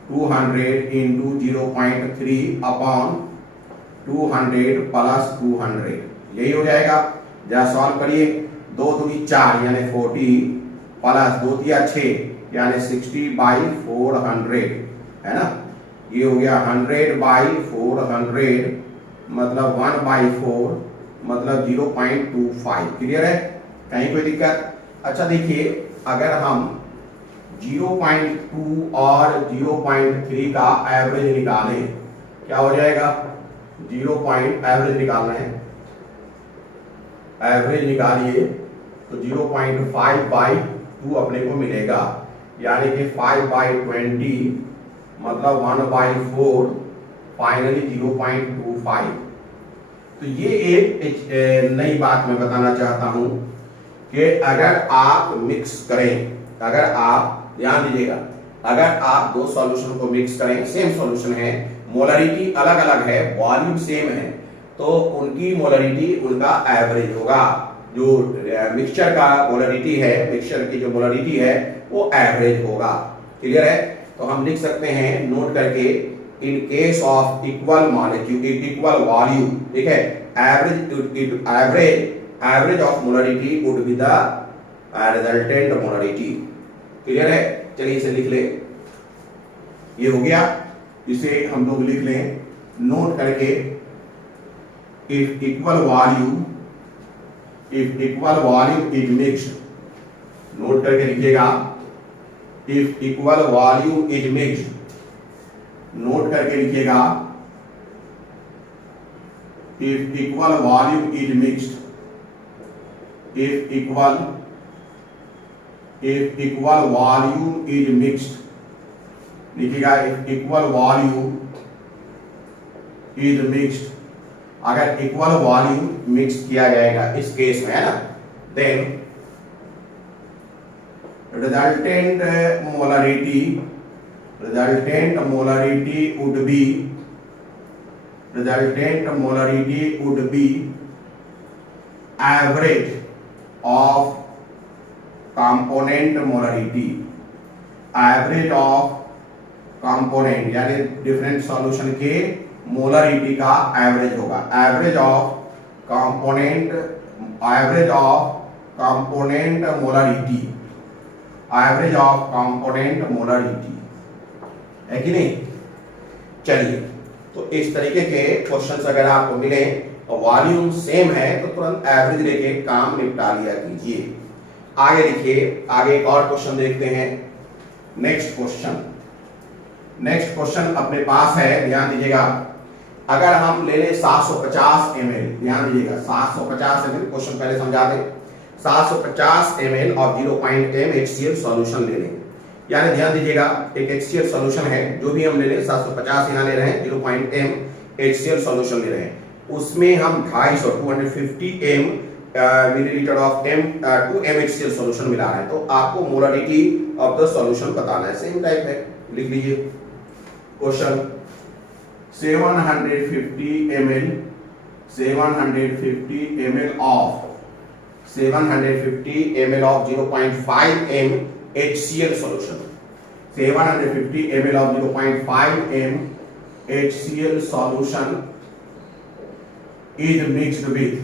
200 into 0.3 upon 200 plus 200, यही हो जाएगा। जरा सॉल्व करिए, 2 दूनी 4 यानी 40 प्लस 2 दिया 6 यानी 60 बाई 400, है ना, ये हो गया 100 बाई 400 मतलब 1/4 मतलब 0.25। क्लियर है? कहीं कोई दिक्कत? अच्छा देखिए, अगर हम 0.2 और 0.3 का एवरेज निकालें, क्या हो जाएगा, एवरेज निकालना है, एवरेज निकालिए तो 0.5/2 अपने को मिलेगा, यानी कि 5/20 मतलब 1/4 फाइनली 0.25। तो ये एक नई बात मैं बताना चाहता हूं कि अगर आप मिक्स करें, अगर आप ध्यान दीजिएगा, अगर आप 2 सॉल्यूशन को मिक्स करें, सेम सॉल्यूशन है, मोलरिटी अलग अलग है, वॉल्यूम सेम है, तो उनकी मोलरिटी उनका एवरेज होगा। जो मिक्सचर का मोलरिटी है, मिक्सचर की जो मोलरिटी है वो एवरेज होगा। क्लियर है? तो हम लिख सकते हैं नोट करके, in case of equal molecule equal volume, ठीक है, average of molarity would be the resultant molarity. Clear है? चलिए इसे लिख ले, ये हो गया, इसे हम लोग लिख लें नोट करके, if equal volume is mixed, note करके लिखिएगा, if equal volume is mixed, note करके लिखिएगा, if equal volume is mixed, if equal volume is mixed, लिखिएगा if equal volume is mixed, अगर इक्वल वॉल्यूम मिक्स किया जाएगा इस केस में, है ना, then resultant molarity would be average of component molarity, average of component यानी डिफरेंट सॉल्यूशन के मोलरिटी का एवरेज होगा। Average of component molarity, average of component molarity, है कि नहीं। चलिए, तो इस तरीके के क्वेश्चंस अगर आपको मिले और वॉल्यूम सेम है तो तुरंत एवरेज लेके काम निपटा लिया कीजिए। आगे लिखिए, आगे एक और क्वेश्चन देखते हैं। नेक्स्ट क्वेश्चन अपने पास है, ध्यान दीजिएगा। अगर हम ले लें 750 ml, ध्यान दीजिएगा 750 ml, क्वेश्चन पहले समझा दें। 750 ml of 0.m HCl solution ले लें, यानी ध्यान दीजिएगा एक HCl सॉल्यूशन है, जो भी हम ले लें 750 यहाँ ले रहे हैं, 0.m HCl सॉल्यूशन ले रहे हैं, उसमें हम 250 millilitre of 2m HCl solution मिला रहे हैं। तो आपको मोलरिटी ऑफ द सॉल्यूशन बताना है। सेम टाइप है, लिख लीजिए question. 750 ml of 0.5m HCl solution, 750 ml of 0.5m HCl solution is mixed with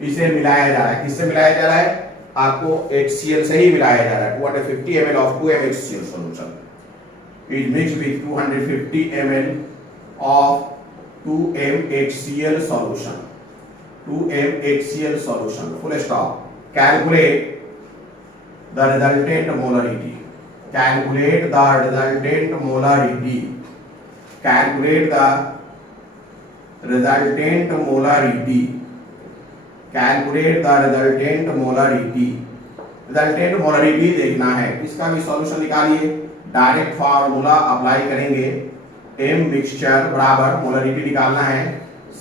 इसे मिलाया जा रहा है। किससे मिलाया जा रहा है? आपको HCl से ही मिलाया जा रहा है। 250 ml of 2m HCl solution is mixed with 250 ml of 2m HCl solution, 2m HCl solution, full stop. Calculate the resultant molarity, calculate the resultant molarity, calculate the resultant molarity, calculate the resultant molarity, resultant molarity देखना है। इसका भी सॉल्यूशन निकालिए, डायरेक्ट फार्मूला अप्लाई करेंगे। m मिक्सचर बराबर मोलरिटी निकालना है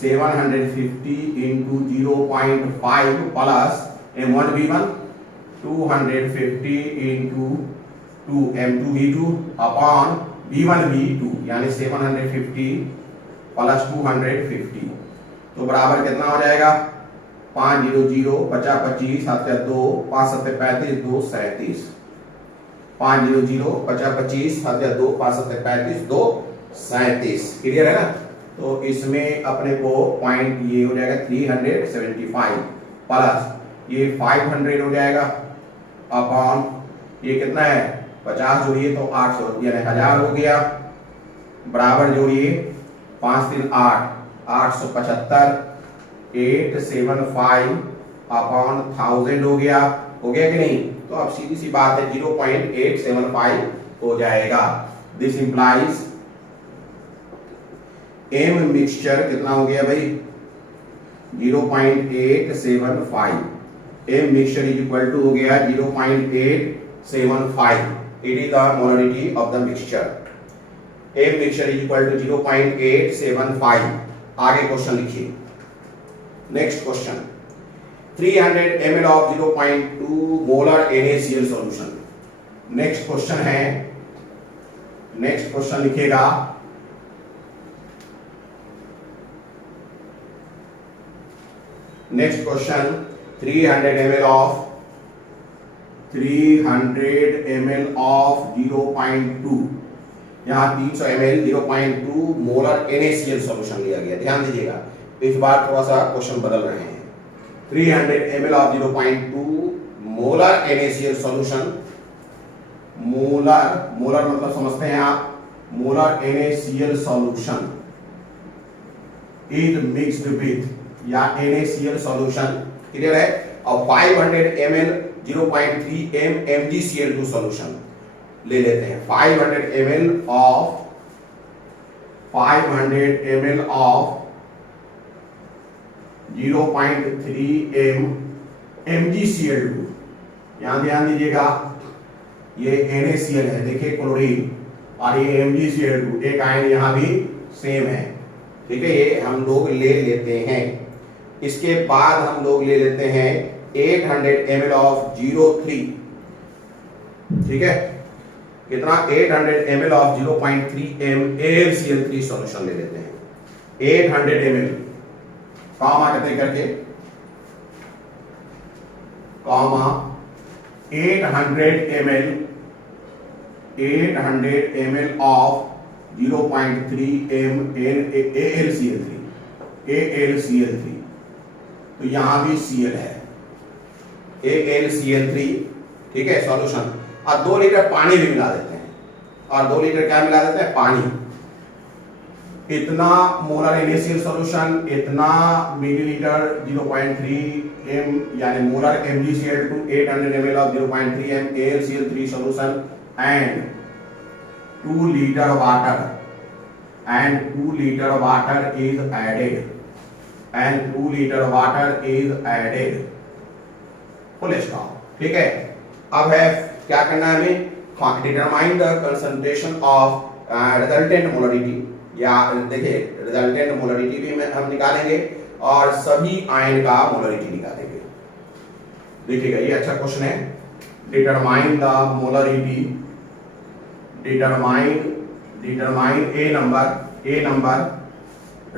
750 into 0.5 plus m1v1 250 into 2 m2v2 upon v1v2, यानी 750 प्लस 250, तो बराबर कितना हो जाएगा? 500 50 25 7 2 5 7 35 2 37, 500 50 25 7 2 5 7 35 2 37। क्लियर है ना? तो इसमें अपने को पॉइंट ये हो जाएगा 375 प्लस ये 500 हो जाएगा अपॉन ये कितना है 50 जोड़िए तो 800, यानी 1000 हो गया, बराबर जोड़िए 5 3 8 875 875 अपॉन 1000 हो गया कि नहीं? तो अब सीधी सी बात है 0.875 हो जाएगा। दिस इंप्लाइज m मिक्सचर कितना हो गया भाई? 0.875, m mixture is equal to हो गया 0.875, it is the molarity of the mixture. m mixture is equal to 0.875। आगे क्वेश्चन लिखिए। Next question, 300 ml of 0.2 molar NaCl solution। Next question है, नेक्स्ट क्वेश्चन लिखिएगा नेक्स्ट क्वेश्चन 300 ml of 0.2, यहाँ 300 ml 0.2 मोलर NaCl सॉल्यूशन लिया गया। ध्यान दीजिएगा, इस बार थोड़ा सा क्वेश्चन बदल रहे हैं। 300 ml of 0.2 molar NaCl solution, molar मतलब समझते हैं आप, molar NaCl solution is mixed with या NaCl सॉल्यूशन, क्लियर है? और 500 ml 0.3m MgCl2 सॉल्यूशन ले लेते हैं। 500 ml of 0.3m MgCl2, यहां ध्यान दीजिएगा ये NaCl है, देखिए क्लोरीन, और ये MgCl2, एक आयन यहां भी सेम है, ठीक है? ये हम लोग ले लेते हैं। इसके बाद हम लोग ले लेते हैं 800 ml of 0.3, ठीक है? कितना? 800 ml of 0.3m AlCl3 solution ले लेते हैं। 800 ml कॉमा कहते करके comma 800 ml of 0.3 m AlCl3 तो यहां भी Cl है AlCl3, ठीक है सॉल्यूशन। और 2 लीटर पानी भी मिला देते हैं, और 2 लीटर क्या मिला देते हैं, पानी। इतना मोलर इनिशियल सॉल्यूशन, इतना मिलीलीटर 0.3 m यानी molar MgCl2 800 ml of 0.3 m AlCl3 solution and 2 liter water is added full stop, ठीक है। अब है क्या करना है हमें, determine the concentration of resultant molarity, या देखिए रिजल्टेंट मोलरिटी भी हम निकालेंगे और सभी आयन का मोलरिटी निकालेंगे। देखिएगा ये अच्छा क्वेश्चन है। Determine the molarity, determine A number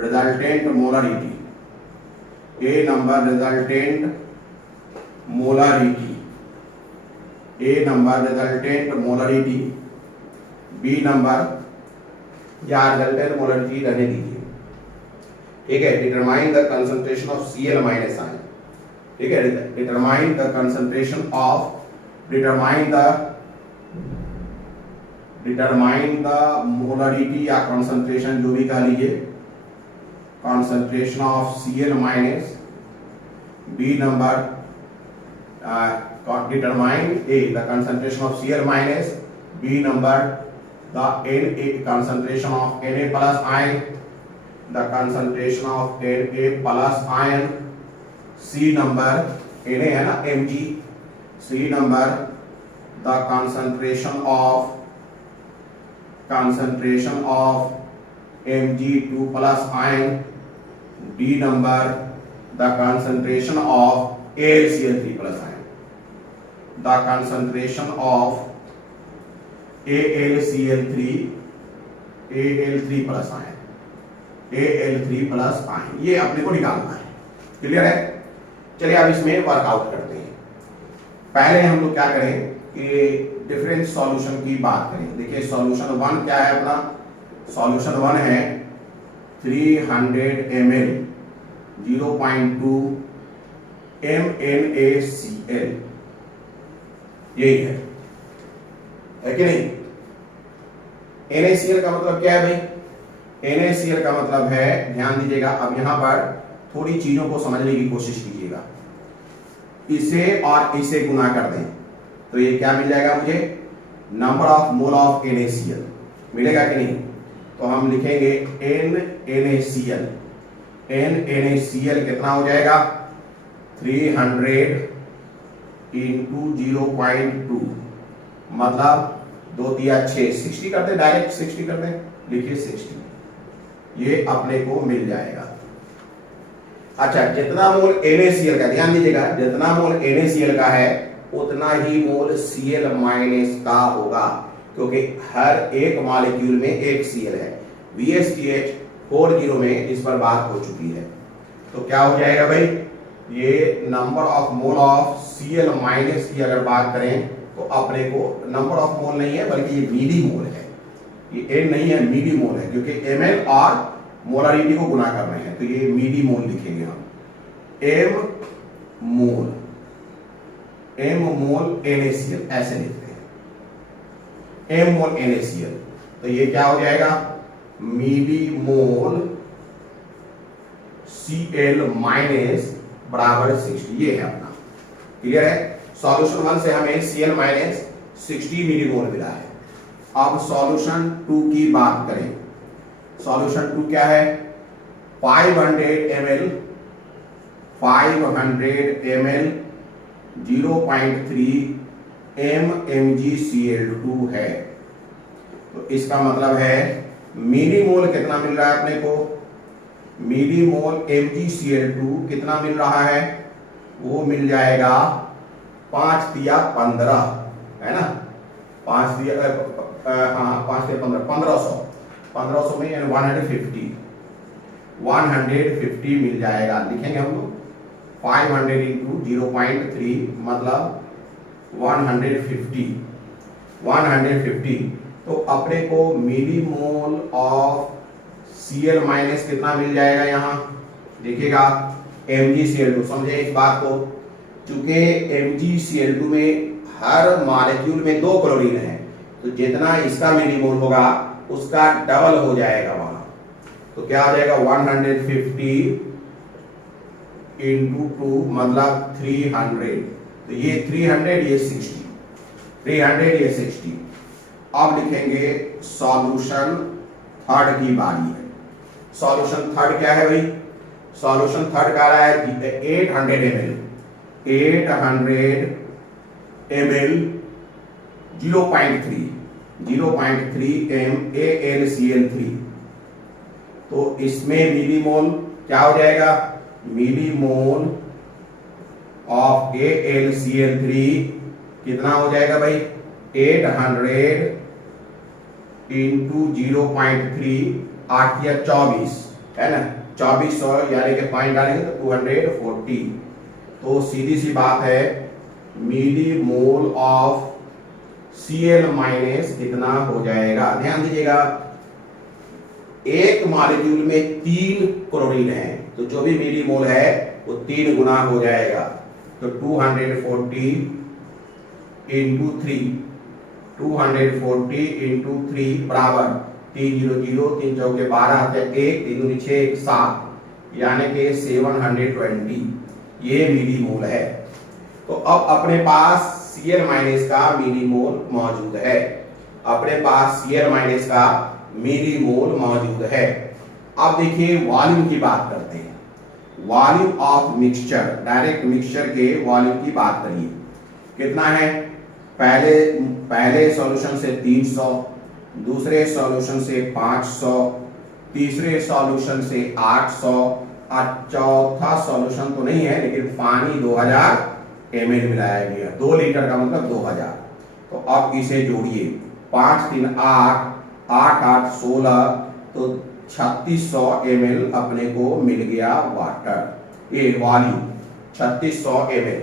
resultant molarity, B number या रिजल्टेंट मोलरिटी रहने दीजिए, ठीक है। Determine the concentration of Cl minus ion, ठीक है। डिटरमाइन द मोलरिटी या कंसंट्रेशन जो भी कह लीजिए, concentration of Cl minus. B number determine A the concentration of Cl minus, B number the Na concentration of Na plus ion, the concentration of Na plus ion, C number Na है ना Mg, C number the concentration of Mg2 plus ion, D number the concentration of AlCl3 plus ion, the concentration of AlCl3 plus ion, ये अपने को निकालना है, क्लियर है। चलिए अब इसमें वर्कआउट करते हैं। पहले हम लोग क्या करें कि डिफरेंट सॉल्यूशन की बात करें। देखिए सॉल्यूशन 1 क्या है अपना, सॉल्यूशन 1 है 300 ml 0.2 MnACl, यही है कि नहीं। NaCl का मतलब क्या है भाई, NaCl का मतलब है, ध्यान दीजिएगा, अब यहां पर थोड़ी चीजों को समझने की कोशिश कीजिएगा। इसे और इसे गुना कर दें तो ये क्या मिल जाएगा मुझे, number of mole of NaCl मिलेगा कि नहीं। तो हम लिखेंगे NaCl कितना हो जाएगा, 300 इंटू 0.2 मतलब 2 तिया 6, 60 करते, डायरेक्ट 60 करते, लिखिए 60, ये अपने को मिल जाएगा। अच्छा, जितना मोल NaCl का, ध्यान दीजिएगा, जितना मोल NaCl का है उतना ही मोल Cl माइनस का होगा, क्योंकि हर एक मॉलिक्यूल में एक Cl है। VSTH 40 में इस पर बात हो चुकी है। तो क्या हो जाएगा भाई, ये number of mole of Cl minus की अगर बात करें तो अपने को नंबर ऑफ मोल नहीं है बल्कि ये मिली मोल है, ये N नहीं है, मिली मोल है, क्योंकि ml और मोलरिटी को गुना कर रहे हैं, तो ये मिली मोल लिखेंगे हम। m मोल NaCl ऐसे लिखते हैं, m मोल NaCl, तो ये क्या हो जाएगा, मिली मोल Cl माइनस बराबर 60, ये है अपना, क्लियर है। सॉल्यूशन 1 से हमें Cl माइनस 60 मिली मोल मिला है। अब सॉल्यूशन 2 की बात करें, सॉल्यूशन 2 क्या है, 500 ml 0.3 MgCl2 है। तो इसका मतलब है मिली मोल कितना मिल रहा है अपने को, मिली मोल MgCl2 कितना मिल रहा है, वो मिल जाएगा 5 तिया 15, है ना, 5 तिया 1500, 1500 में यानी 150 मिल जाएगा, लिखेंगे हम लोग 500 इंटू 0.3 मतलब 150। तो अपने को मिलीमोल ऑफ Cl माइनस कितना मिल जाएगा यहाँ देखिएगा MgCl2। समझे इस बात को, चूंकि MgCl2 में हर मॉलिक्यूल में 2 क्लोरीन है, तो जितना इसका मिलीमोल होगा उसका डबल हो जाएगा वहां। तो क्या हो जाएगा 150 इंटू 2 मतलब 300। तो ये 300 ये 60, 300 ये 60। अब लिखेंगे सॉल्यूशन थर्ड की बारी है। सॉल्यूशन थर्ड क्या है भाई? सॉल्यूशन थर्ड का रहा है 800 ml 0.3 MaCl3। तो इसमें मिलीमोल क्या हो जाएगा? मिलीमोल ऑफ AlCl3 कितना हो जाएगा भाई? 800 इंटू 0.3 8 या 24 है ना, 2400 यानी कि पॉइंट डालेंगे तो 240। तो सीधी सी बात है मिलीमोल ऑफ Cl माइनस कितना हो जाएगा? ध्यान दीजिएगा, एक मॉलिक्यूल में 3 क्लोरीन है, तो जो भी मिलीमोल है वो 3 गुना हो जाएगा। तो 240 इंटू 3, 240 इंटू 3 बराबर 300, 3 चौके 12, 1 3 दूनी 6 1 7 यानी कि 720 ये मिलीमोल है। तो अब अपने पास Cl माइनस का मिलीमोल मौजूद है, अपने पास Cl माइनस का मिलीमोल मौजूद है। अब देखिए वॉल्यूम की बात करते हैं, volume of mixture, direct mixture के वॉल्यूम की बात करिए। कितना है? पहले सॉल्यूशन से 300, दूसरे सॉल्यूशन से 500, तीसरे सॉल्यूशन से 800 और चौथा सॉल्यूशन तो नहीं है लेकिन पानी 2000 ml मिलाया गया। 2 लीटर का मतलब 2000। तो अब इसे जोड़िए, 5 3 8 8 8 16 तो 3600 ml अपने को मिल गया वाटर। ये वॉल्यूम 3600 ml,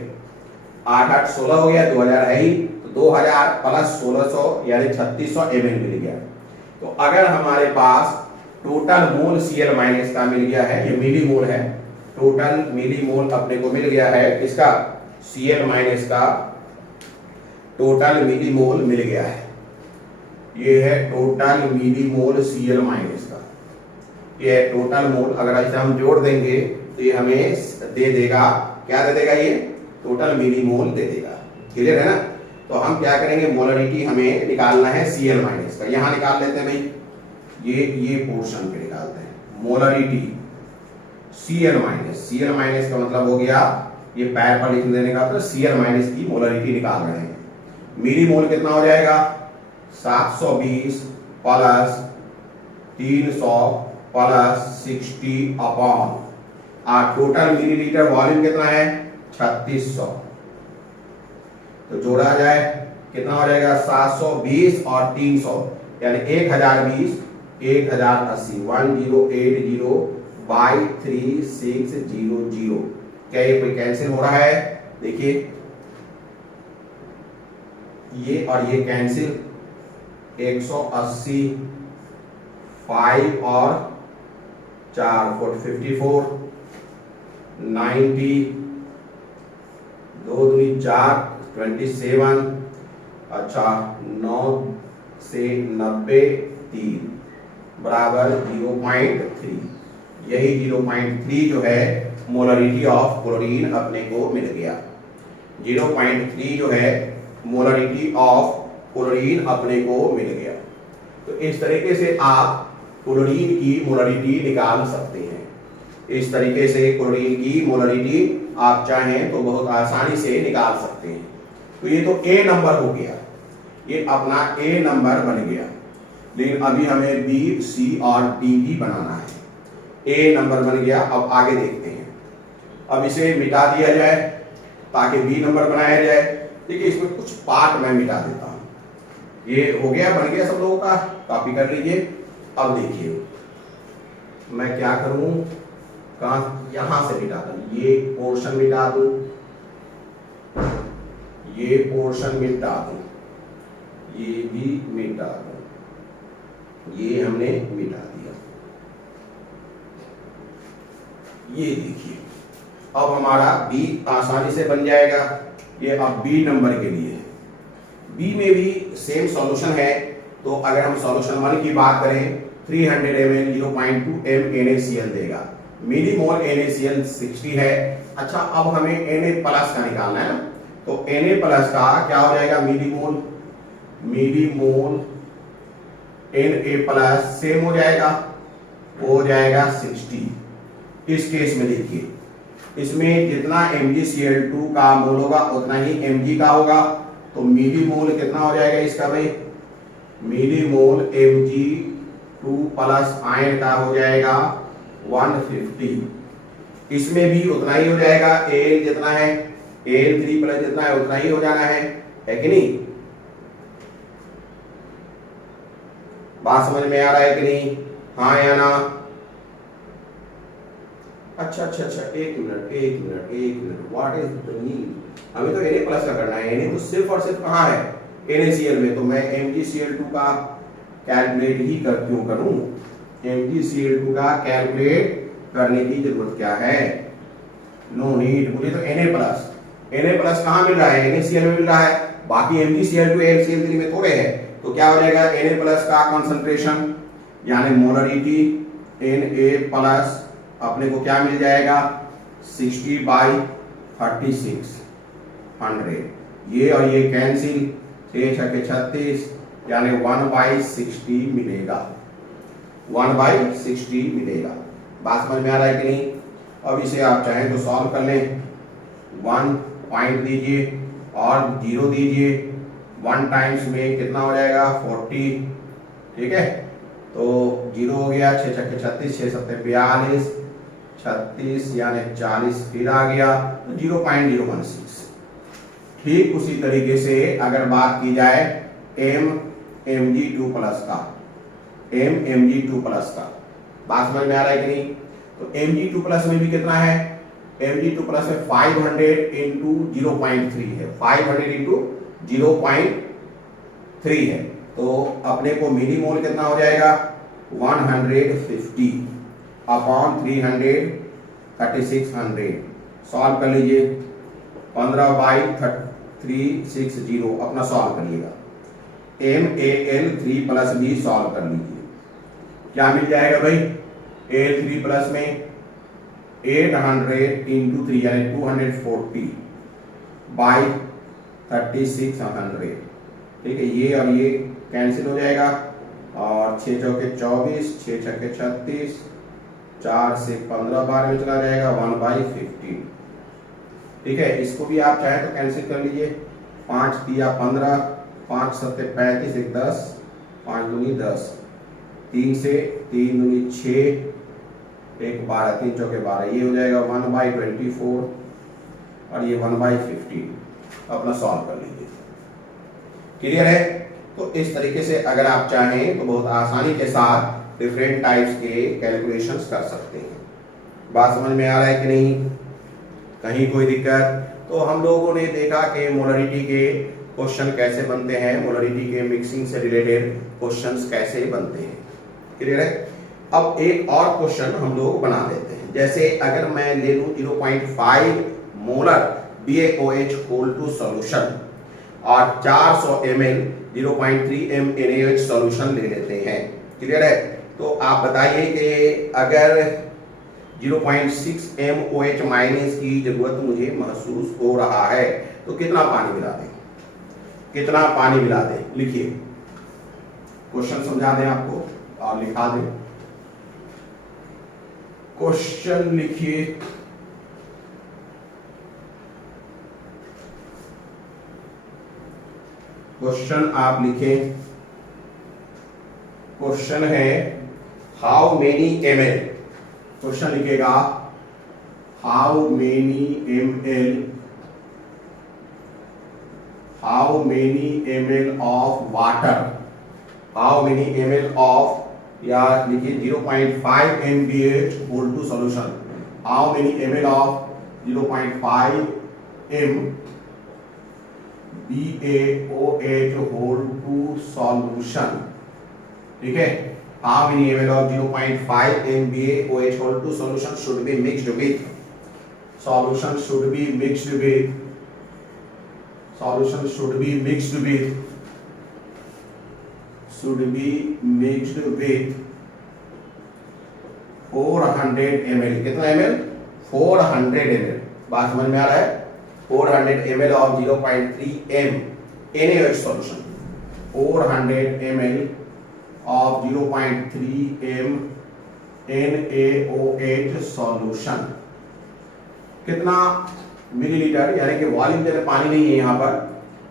8 8 16 हो गया, 2000 है ही, तो 2000 प्लस 1600 यानी 3600 ml मिल गया। तो अगर हमारे पास टोटल मोल Cl माइनस का मिल गया है, ये मिलीमोल है, टोटल मिलीमोल अपने को मिल गया है, इसका Cl माइनस का टोटल मिलीमोल मिल गया है। ये है टोटल मिलीमोल Cl माइनस का, ये है टोटल मोल। अगर इसे हम जोड़ देंगे तो ये हमें दे देगा, क्या दे देगा? ये टोटल मिलीमोल दे देगा। क्लियर है ना? तो हम क्या करेंगे, मोलरिटी हमें निकालना है Cl माइनस का। यहां निकाल लेते हैं भाई, ये पोर्शन पे निकालते हैं मोलरिटी Cl माइनस का मतलब हो गया ये पैर पर लिख देने का, तो Cl माइनस की मोलरिटी निकाल रहे हैं। मिलीमोल कितना हो जाएगा? 720 plus 300 plus 60 upon total millilitre volume कितना है? 3600। तो जोड़ा जाए कितना हो जाएगा? 720 और 300 यानी 1020 1080 1080 बाई 3600। क्या ये कोई कैंसिल हो रहा है? देखिए ये और ये कैंसिल, 180 5 और 4 54 90 2 दूनी 4 27। अच्छा 9 से 90 3 बराबर 0.3। यही 0.3 जो है मोलरिटी ऑफ क्लोरीन अपने को मिल गया। 0.3 जो है मोलरिटी ऑफ क्लोरीन अपने को मिल गया। तो इस तरीके से आप क्लोरीन की मोलरिटी निकाल सकते हैं। इस तरीके से क्लोरीन की मोलरिटी आप चाहें तो बहुत आसानी से निकाल सकते हैं। तो ये तो ए नंबर हो गया, ये अपना ए नंबर बन गया। लेकिन अभी हमें बी, सी और डी भी बनाना है। ए नंबर बन गया, अब आगे देखते हैं। अब इसे मिटा दिया जाए ताकि बी नंबर बनाया जाए। देखिए इसमें कुछ पार्ट मैं मिटा देता हूं। ये हो गया, बन गया सब लोगों का, कॉपी कर लीजिए। अब देखिए मैं क्या करूं, कहाँ, यहां से मिटा दूं, ये पोर्शन मिटा दूं, ये पोर्शन मिटा दूं, ये भी मिटा दूं, ये हमने मिटा दिया। ये देखिए अब हमारा बी आसानी से बन जाएगा। ये अब बी नंबर के लिए है। बी में भी सेम सॉल्यूशन है। तो अगर हम सॉल्यूशन 1 की बात करें 300 ml 0.2 m NaCl देगा। मिलीमोल NaCl 60 है। अच्छा अब हमें Na प्लस का निकालना है ना, तो Na प्लस का क्या हो जाएगा, millimole, millimole Na plus same हो जाएगा 60। इस केस में देखिए इसमें जितना MgCl2 का मोल होगा उतना ही Mg का होगा। तो मिलीमोल कितना हो जाएगा इसका भाई, मिलीमोल Mg2 प्लस आयन का हो जाएगा 150। इसमें भी उतना ही हो जाएगा, Al जितना है, Al3 प्लस जितना है उतना ही हो जाना है कि नहीं? बात समझ में आ रहा है कि नहीं, हाँ या ना? अच्छा, एक minute, what is the need? हमें तो Na प्लस का करना है। Na तो सिर्फ और सिर्फ कहाँ है, NaCl में। तो मैं MgCl2 का कैलकुलेट ही क्यों करूं? MgCl2 का कैलकुलेट करने की जरूरत क्या है, नो नीड। मुझे तो Na प्लस कहाँ मिल रहा है, NaCl में मिल रहा है, बाकी MgCl2 AlCl3 में थोड़े है। तो क्या हो जाएगा, Na प्लस का कॉन्सेंट्रेशन यानी मोलरिटी Na प्लस अपने को क्या मिल जाएगा 60/3600। ये और ये कैंसिल, 6×6 36 यानी 1/60 मिलेगा, 1/60 मिलेगा। बात समझ में आ रहा है कि नहीं? अब इसे आप चाहें तो सॉल्व कर लें। 1 पॉइंट दीजिए और 0 दीजिए, 1 टाइम्स में कितना हो जाएगा 40, ठीक है। तो 0 हो गया, 6×6 36, 6×7 42, 36 यानी 40 फिर आ गया तो 0.016। ठीक उसी तरीके से अगर बात की जाए Mg2 प्लस का, Mg2 प्लस का, बात समझ में आ रहा है कि नहीं? तो Mg2 प्लस में भी कितना है, Mg2 प्लस में 500 इंटू 0.3 है, 500 इंटू 0.3 है। तो अपने को मिलीमोल कितना हो जाएगा 150 अपॉन 300 3600। सॉल्व कर लीजिए, 15/360 अपना सॉल्व करिएगा। MAl3 प्लस भी सॉल्व कर लीजिए, क्या मिल जाएगा भाई, Al3 प्लस में 800 इंटू 3 यानी 240/3600, ठीक है। ये और ये कैंसिल हो जाएगा और 6×4 = 24, 6×6 = 36, 4 से 15 बार में चला जाएगा 1/15, ठीक है। इसको भी आप चाहे तो कैंसिल कर लीजिए, 5×3 = 15, 5×7 = 35, 1 10, 5×2 = 10, 3 से 3×2 = 6, 1 12, 3×4 = 12, ये हो जाएगा 1/24 और ये 1/15। अपना सॉल्व कर लीजिए, क्लियर है? तो इस तरीके से अगर आप चाहें तो बहुत आसानी के साथ डिफरेंट टाइप्स के कैलकुलेशंस कर सकते हैं। बात समझ में आ रहा है कि नहीं, कहीं कोई दिक्कत? तो हम लोगों ने देखा कि मोलरिटी के क्वेश्चन कैसे बनते हैं, मोलरिटी के मिक्सिंग से रिलेटेड क्वेश्चंस कैसे बनते हैं, क्लियर है? अब एक और क्वेश्चन हम लोग बना लेते हैं। जैसे अगर मैं ले लूं 0.5 molar BaOH whole to solution और 400 ml 0.3 m NaOH सॉल्यूशन ले लेते हैं, क्लियर है? तो आप बताइए कि अगर 0.6 m OH माइनस की जरूरत मुझे महसूस हो रहा है तो कितना पानी मिला दें, कितना पानी मिला दें? लिखिए, क्वेश्चन समझा दें आपको और लिखा दें। क्वेश्चन लिखिए, क्वेश्चन आप लिखें। क्वेश्चन है हाउ मेनी ml, क्वेश्चन लिखेगा how many ml of water, how many ml of, या लिखिए 0.5 MBH whole to solution, how many ml of 0.5 m BaOH whole to solution, ठीक है। How many ml of 0.5 m BaOH whole to solution should be mixed with solution should be mixed with 400 ml। कितना ml? 400 ml। बात समझ में आ रहा है? 400 ml of 0.3 m NaOH solution, 400 ml of 0.3 m NaOH solution। कितना मिलीलीटर, यानी कि वॉल्यूम जैसे पानी नहीं है यहाँ पर,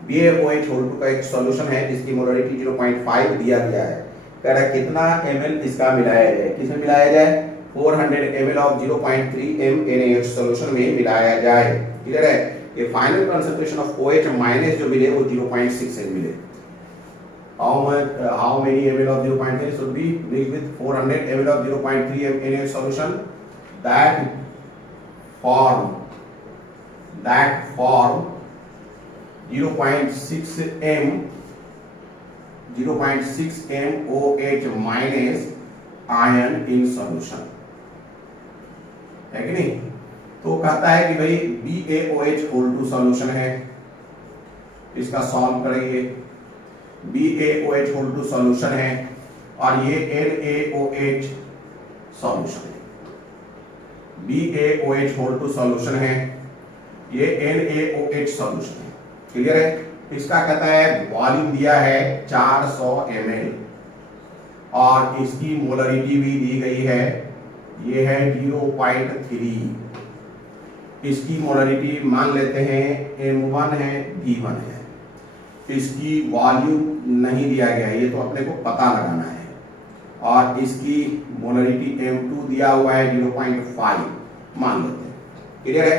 BaOH whole का एक सॉल्यूशन है जिसकी मोलरिटी 0.5 दिया गया है। कह रहा है कितना ml इसका मिलाया जाए, किसमें मिलाया जाए? 400 ml of 0.3 m NaOH solution में मिलाया जाए। क्लियर है? ये final concentration of OH minus जो मिले वो 0.6 m मिले। How many ml of 0.3 should be mixed with 400 ml of 0.3 m NaOH solution that form 0.6 m OH minus ion in solution, है कि नहीं? तो कहता है कि भाई BaOH whole to solution है, इसका सॉल्व करेंगे। BaOH whole to solution है और ये NaOH सॉल्यूशन है। BaOH whole to solution है, ये NaOH सॉल्यूशन है। क्लियर है? इसका कहता है वॉल्यूम दिया है 400 ml और इसकी मोलरिटी भी दी गई है, ये है 0.3। इसकी मोलरिटी मान लेते हैं M1 है, V1 है। इसकी वॉल्यूम नहीं दिया गया है, ये तो अपने को पता लगाना है। और इसकी मोलरिटी M2 दिया हुआ है 0.5 मान लेते हैं। क्लियर है?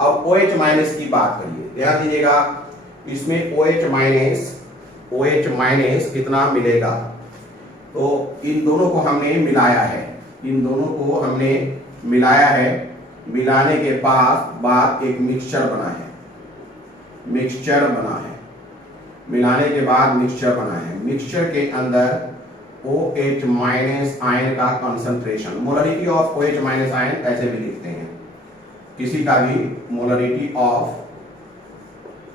अब OH माइनस की बात करिए, ध्यान दीजिएगा। इसमें OH माइनस कितना मिलेगा? तो इन दोनों को हमने मिलाया है। मिलाने के बाद एक मिक्सचर बना है। मिलाने के बाद मिक्सचर बना है। मिक्सचर के अंदर OH माइनस आयन का concentration, molarity of OH minus ion ऐसे भी लिखते हैं। किसी का भी मोलरिटी ऑफ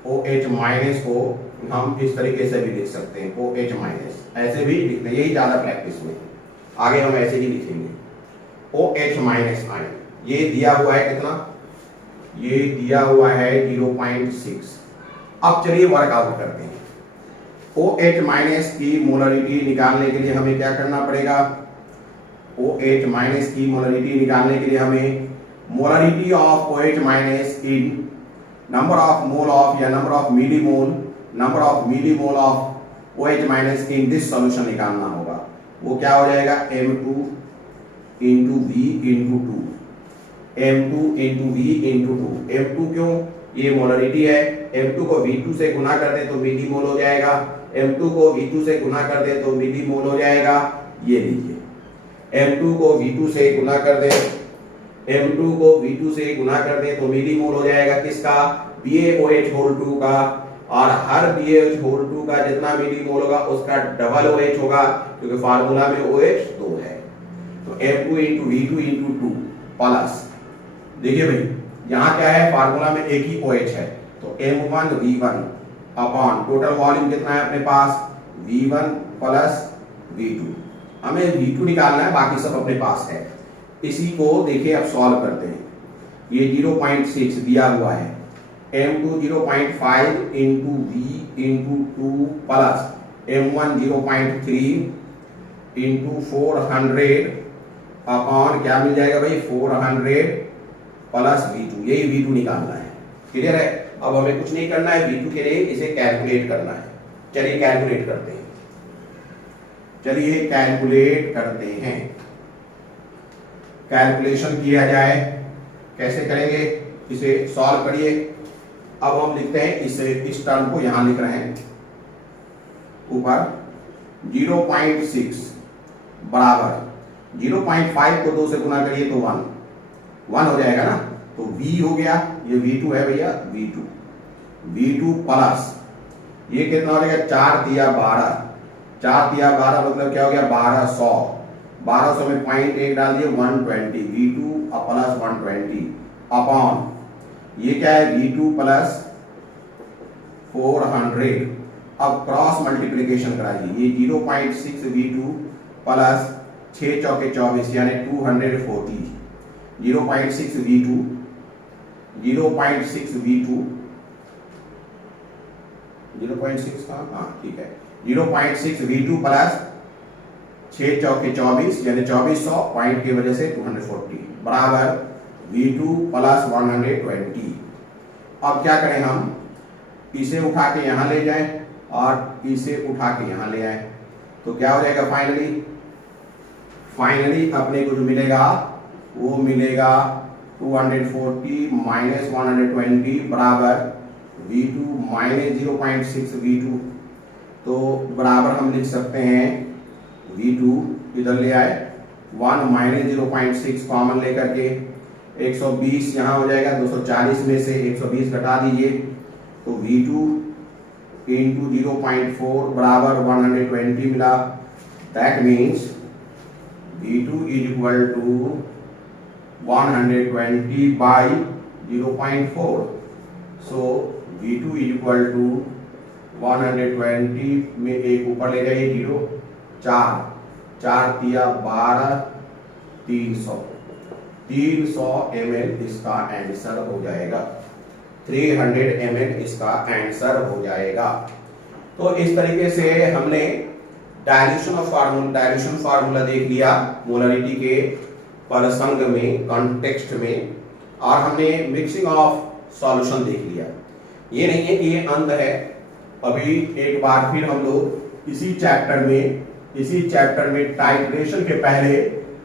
OH माइनस को हम इस तरीके से भी लिख सकते हैं, OH माइनस ऐसे भी लिखते हैं, यही ज्यादा प्रैक्टिस में। आगे हम ऐसे ही लिखेंगे OH माइनस आयन। ये दिया हुआ है कितना? ये दिया हुआ है 0.6। अब चलिए वर्कआउट करते हैं। OH माइनस की मोलरिटी निकालने के लिए हमें क्या करना पड़ेगा? OH माइनस की मोलरिटी निकालने के लिए हमें molarity of OH minus in number of mole of या number of millimole of OH minus in this solution निकालना होगा। वो क्या हो जाएगा? M2 into V into 2। M2 into V into 2। M2 क्यों? ये मोलरिटी है। M2 को V2 से गुना कर दे तो मिलीमोल हो जाएगा। M2 को V2 से गुना कर दे तो मिलीमोल हो जाएगा। ये लीजिए, M2 को V2 से गुना कर दे, M2 को V2 से गुना कर दे तो मिलीमोल हो जाएगा किसका? BaOH whole 2 का। और हर BaOH whole 2 का जितना मिलीमोल होगा उसका डबल OH होगा, क्योंकि फार्मूला में OH 2 है। तो M2 into V2 into 2 plus, देखिए भाई यहाँ क्या है, फार्मूला में एक ही OH है, तो M1 V1 upon total volume कितना है अपने पास? V1 plus V2। हमें V2 निकालना है, बाकी सब अपने पास है। इसी को देखिए अब सॉल्व करते हैं। ये 0.6 दिया हुआ है, M2 0.5 into V into 2 plus M1 0.3 into 400 upon क्या मिल जाएगा भाई? 400 प्लस V2। यही V2 निकालना है। क्लियर है? अब हमें कुछ नहीं करना है, V2 के लिए इसे कैलकुलेट करना है। चलिए कैलकुलेट करते हैं। कैलकुलेशन किया जाए, कैसे करेंगे? इसे सॉल्व करिए। अब हम लिखते हैं इस टर्म को यहां लिख रहे हैं ऊपर 0.6 बराबर 0.5 को 2 से गुना करिए तो 1 1 हो जाएगा ना, तो V हो गया, ये V2 है भैया, V2 प्लस ये कितना हो जाएगा 4 तिया 12, 4 तिया 12 मतलब क्या हो गया 1200, 1200 में 0.1 डाल दिए 120, V2 प्लस 120 अपॉन ये क्या है V2 प्लस 400। अब क्रॉस मल्टीप्लीकेशन कराइए, ये 0.6 V2 प्लस 6 चौके 24 यानी 240, 0.6 V2 0.6 का हाँ ठीक है, 0.6 V2 प्लस 6 चौके 24 यानी 2400 पॉइंट की वजह से 240 बराबर V2 प्लस 120। अब क्या करें हम, इसे उठा के यहां ले जाएं और इसे उठा के यहां ले आए, तो क्या हो जाएगा फाइनली अपने को जो मिलेगा वो मिलेगा 240 माइनस 120 बराबर V2 माइनस 0.6 V2, तो बराबर हम लिख सकते हैं V2 इधर ले आए 1 माइनस 0.6 कॉमन लेकर के 120 यहाँ हो जाएगा, 240 में से 120 घटा दीजिए तो V2 इंटू 0.4 बराबर 120 मिला। That means V2 is equal to 120 by 0.4, so V2 is equal to 120 में एक ऊपर ले जाइए 0, 4 तिया 12, 300 ml इसका आंसर हो जाएगा, 300 ml इसका आंसर हो जाएगा। तो इस तरीके से हमने डायल्यूशन फार्मूला देख लिया मोलरिटी के प्रसंग में, कॉन्टेक्स्ट में, और हमने मिक्सिंग ऑफ सॉल्यूशन देख लिया। ये नहीं है कि ये अंत है, अभी एक बार फिर हम लोग इसी चैप्टर में टाइट्रेशन के पहले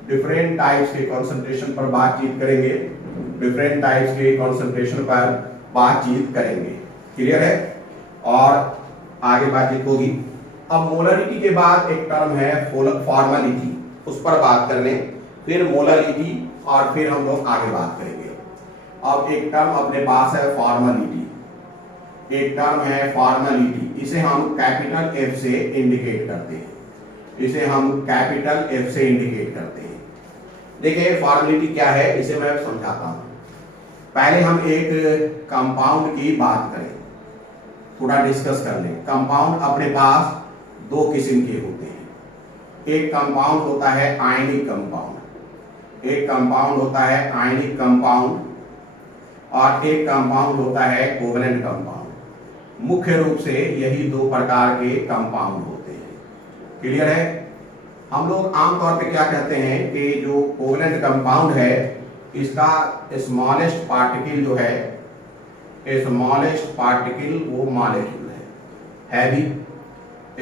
डिफरेंट टाइप्स के कंसंट्रेशन पर बातचीत करेंगे, क्लियर है, और आगे बातचीत होगी। अब मोलरिटी के बाद एक टर्म है फॉर्मेलिटी, उस पर बात कर लें, फिर मोलरिटी और फिर हम लोग आगे बात करेंगे। अब एक टर्म अपने पास है फॉर्मेलिटी, इसे हम कैपिटल F से इंडिकेट करते हैं, देखिए फॉर्मेलिटी क्या है इसे मैं समझाता हूं। पहले हम एक कंपाउंड की बात करें, थोड़ा डिस्कस कर लें। कंपाउंड अपने पास दो किस्म के होते हैं, एक कंपाउंड होता है आयनिक कंपाउंड, और एक कंपाउंड होता है कोवेलेंट कंपाउंड। मुख्य रूप से यही दो प्रकार के कंपाउंड होते हैं, क्लियर है। हम लोग आमतौर पे क्या कहते हैं कि जो कोवेलेंट कंपाउंड है इसका स्मॉलेस्ट पार्टिकल जो है, वो मॉलिक्यूल है भी,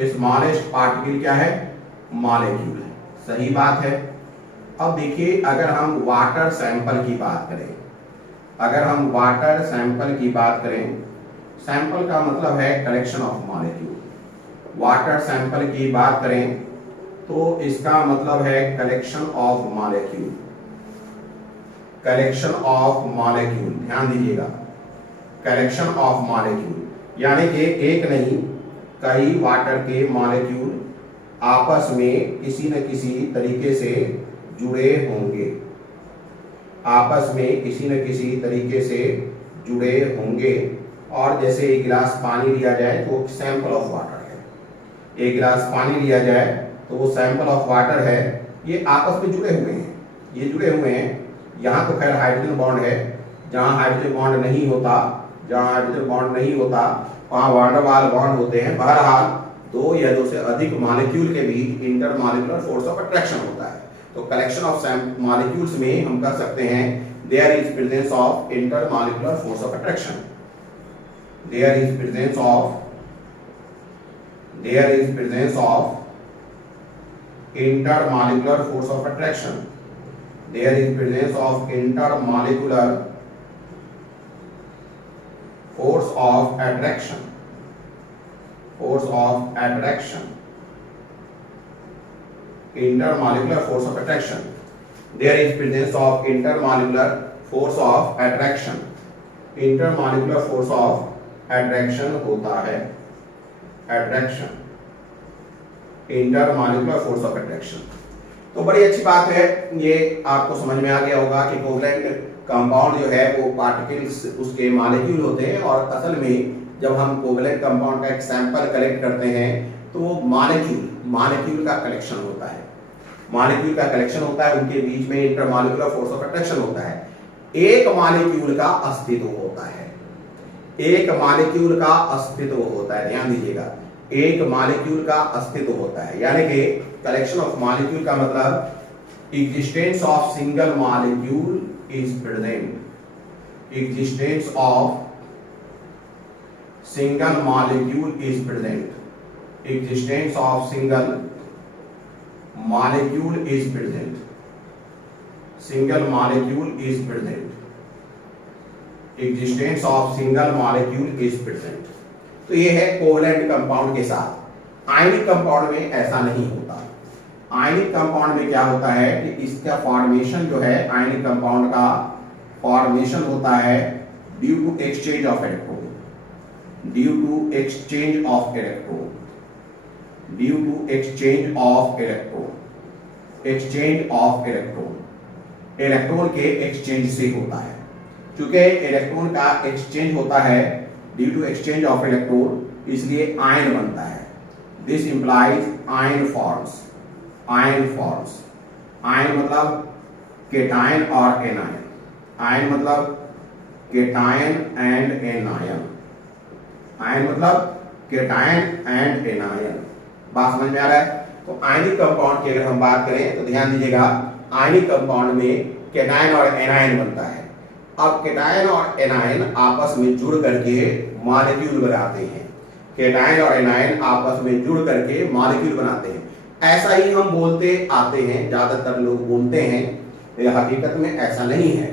स्मॉलेस्ट पार्टिकल क्या है, मॉलिक्यूल है, सही बात है। अब देखिए अगर हम वाटर सैंपल की बात करें, सैंपल का मतलब है collection of molecule, water sample की बात करें तो इसका मतलब है कलेक्शन ऑफ मॉलिक्यूल, ध्यान दीजिएगा, कलेक्शन ऑफ मॉलिक्यूल यानी कि एक नहीं कई वाटर के मॉलिक्यूल आपस में किसी न किसी तरीके से जुड़े होंगे, और जैसे एक गिलास पानी लिया जाए तो सैंपल ऑफ वाटर है, एक गिलास पानी लिया जाए तो वो सैंपल ऑफ वाटर है, ये आपस में जुड़े हुए हैं। यहाँ तो खैर हाइड्रोजन बॉन्ड है, जहाँ हाइड्रोजन बॉन्ड नहीं होता वहाँ वांडरवाल बॉन्ड होते हैं। बहरहाल दो या दो से अधिक मॉलिक्यूल के बीच इंटरमॉलिक्यूलर फोर्स ऑफ अट्रैक्शन होता है। तो कलेक्शन ऑफ मॉलिक्यूल्स में हम कह सकते हैं there is presence of intermolecular force of attraction, there is presence of intermolecular force of attraction, intermolecular force of attraction, there is presence of intermolecular force of attraction, intermolecular force of attraction होता है, attraction, intermolecular force of attraction. तो बड़ी अच्छी बात है, ये आपको समझ में आ गया होगा कि कोवलेंट कंपाउंड जो है वो पार्टिकल्स उसके मॉलिक्यूल होते हैं, और असल में जब हम कोवलेंट कंपाउंड का एक सैंपल कलेक्ट करते हैं तो वो मॉलिक्यूल का कलेक्शन होता है, मॉलिक्यूल का कलेक्शन होता है, उनके बीच में इंटरमॉलिक्यूलर फोर्स ऑफ अट्रैक्शन होता है। एक मॉलिक्यूल का अस्तित्व होता है, एक मॉलिक्यूल का अस्तित्व होता है, ध्यान दीजिएगा, एक मॉलिक्यूल का अस्तित्व होता है, यानी कि कलेक्शन ऑफ मॉलिक्यूल का मतलब existence of single molecule is present, existence of single molecule is present, existence of single molecule is present, single molecule is present, existence of single molecule is present। तो ये है कोवलेंट कंपाउंड के साथ। आयनिक कंपाउंड में ऐसा नहीं होता। आयनिक कंपाउंड में क्या होता है कि इसका फॉर्मेशन जो है, आयनिक कंपाउंड का फॉर्मेशन होता है due to exchange of electron, due to exchange of electron, due to exchange of electron, exchange of electron, electron के एक्सचेंज से होता है। क्योंकि इलेक्ट्रॉन का एक्सचेंज होता है due to exchange of electron, इसलिए आयन बनता है। This implies ion forms, ion forms, ion मतलब केटायन और एनायन, आयन मतलब केटायन एंड एनायन, आयन मतलब केटायन एंड एनायन। बात समझ में आ रहा है? तो आयनिक कंपाउंड की अगर हम बात करें तो ध्यान दीजिएगा, आयनिक कंपाउंड में केटायन और एनायन बनता है। अब केटायन और एनायन आपस में जुड़ करके मॉलिक्यूल बनाते हैं, केटायन और एनायन आपस में जुड़ करके मॉलिक्यूल बनाते हैं। ऐसा ही हम बोलते आते हैं, ज्यादातर लोग बोलते हैं, हकीकत में ऐसा नहीं है।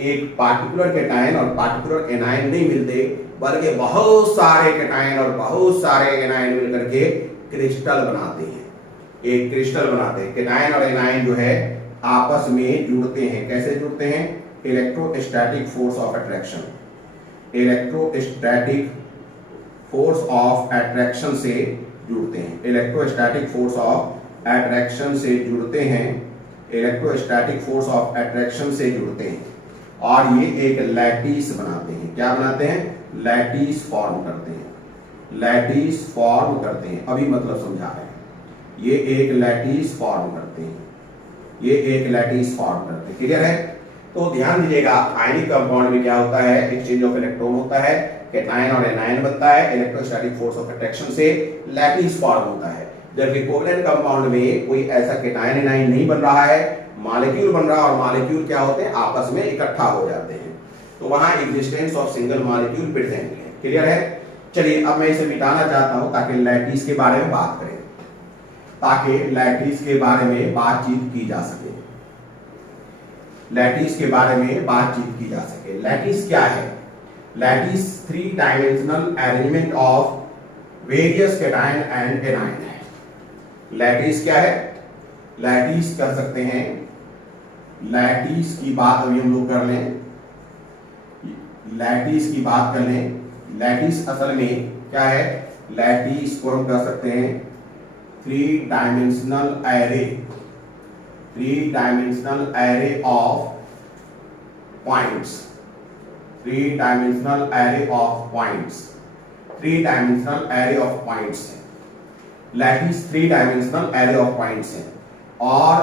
एक पार्टिकुलर केटायन और पार्टिकुलर एनायन नहीं मिलते, बल्कि बहुत सारे केटायन और बहुत सारे एनायन मिलकर के क्रिस्टल बनाते हैं, एक क्रिस्टल बनाते हैं। केटायन और एनायन जो है आपस में जुड़ते हैं। कैसे जुड़ते हैं? Electrostatic force of attraction, electrostatic force of attraction से जुड़ते हैं, इलेक्ट्रोस्टैटिक फोर्स ऑफ अट्रैक्शन से जुड़ते हैं, इलेक्ट्रोस्टैटिक फोर्स ऑफ अट्रैक्शन से जुड़ते हैं, और ये एक लैटिस बनाते हैं। क्या बनाते हैं? लैटिस फॉर्म करते हैं, लैटिस फॉर्म करते हैं। अभी मतलब समझा है, ये एक लैटिस फॉर्म करते हैं, ये एक लैटिस फॉर्म करते हैं। क्लियर है? तो ध्यान दीजिएगा, आयनिक कंपाउंड में क्या होता है? एक्सचेंज ऑफ इलेक्ट्रॉन होता है, केटायन और एनायन बनता है, इलेक्ट्रोस्टैटिक फोर्स ऑफ अट्रैक्शन से लैटिस फॉर्म होता है। जबकि कोवलेंट कंपाउंड में कोई ऐसा केटायन एनायन नहीं बन रहा है, मॉलिक्यूल बन रहा है, और मॉलिक्यूल क्या होते हैं? आपस में इकट्ठा हो जाते हैं। तो वहां existence of single molecule present है। क्लियर है? चलिए अब मैं इसे मिटाना चाहता हूं ताकि लैटिस के बारे में बात करें, ताकि लैटिस के बारे में बातचीत की जा सके, लैटिस के बारे में बातचीत की जा सके। लैटिस क्या है? Lattice 3 dimensional arrangement of various cation and anion है। लैटिस क्या है? लैटिस कर सकते हैं, लैटिस की बात अभी हम लोग कर लें, लैटिस की बात कर लें। लैटिस असल में क्या है? लैटिस को हम कर सकते हैं 3 dimensional array, 3 dimensional array of points, 3 dimensional array of points, 3 dimensional array of points है। Lattice 3 dimensional array of points है, और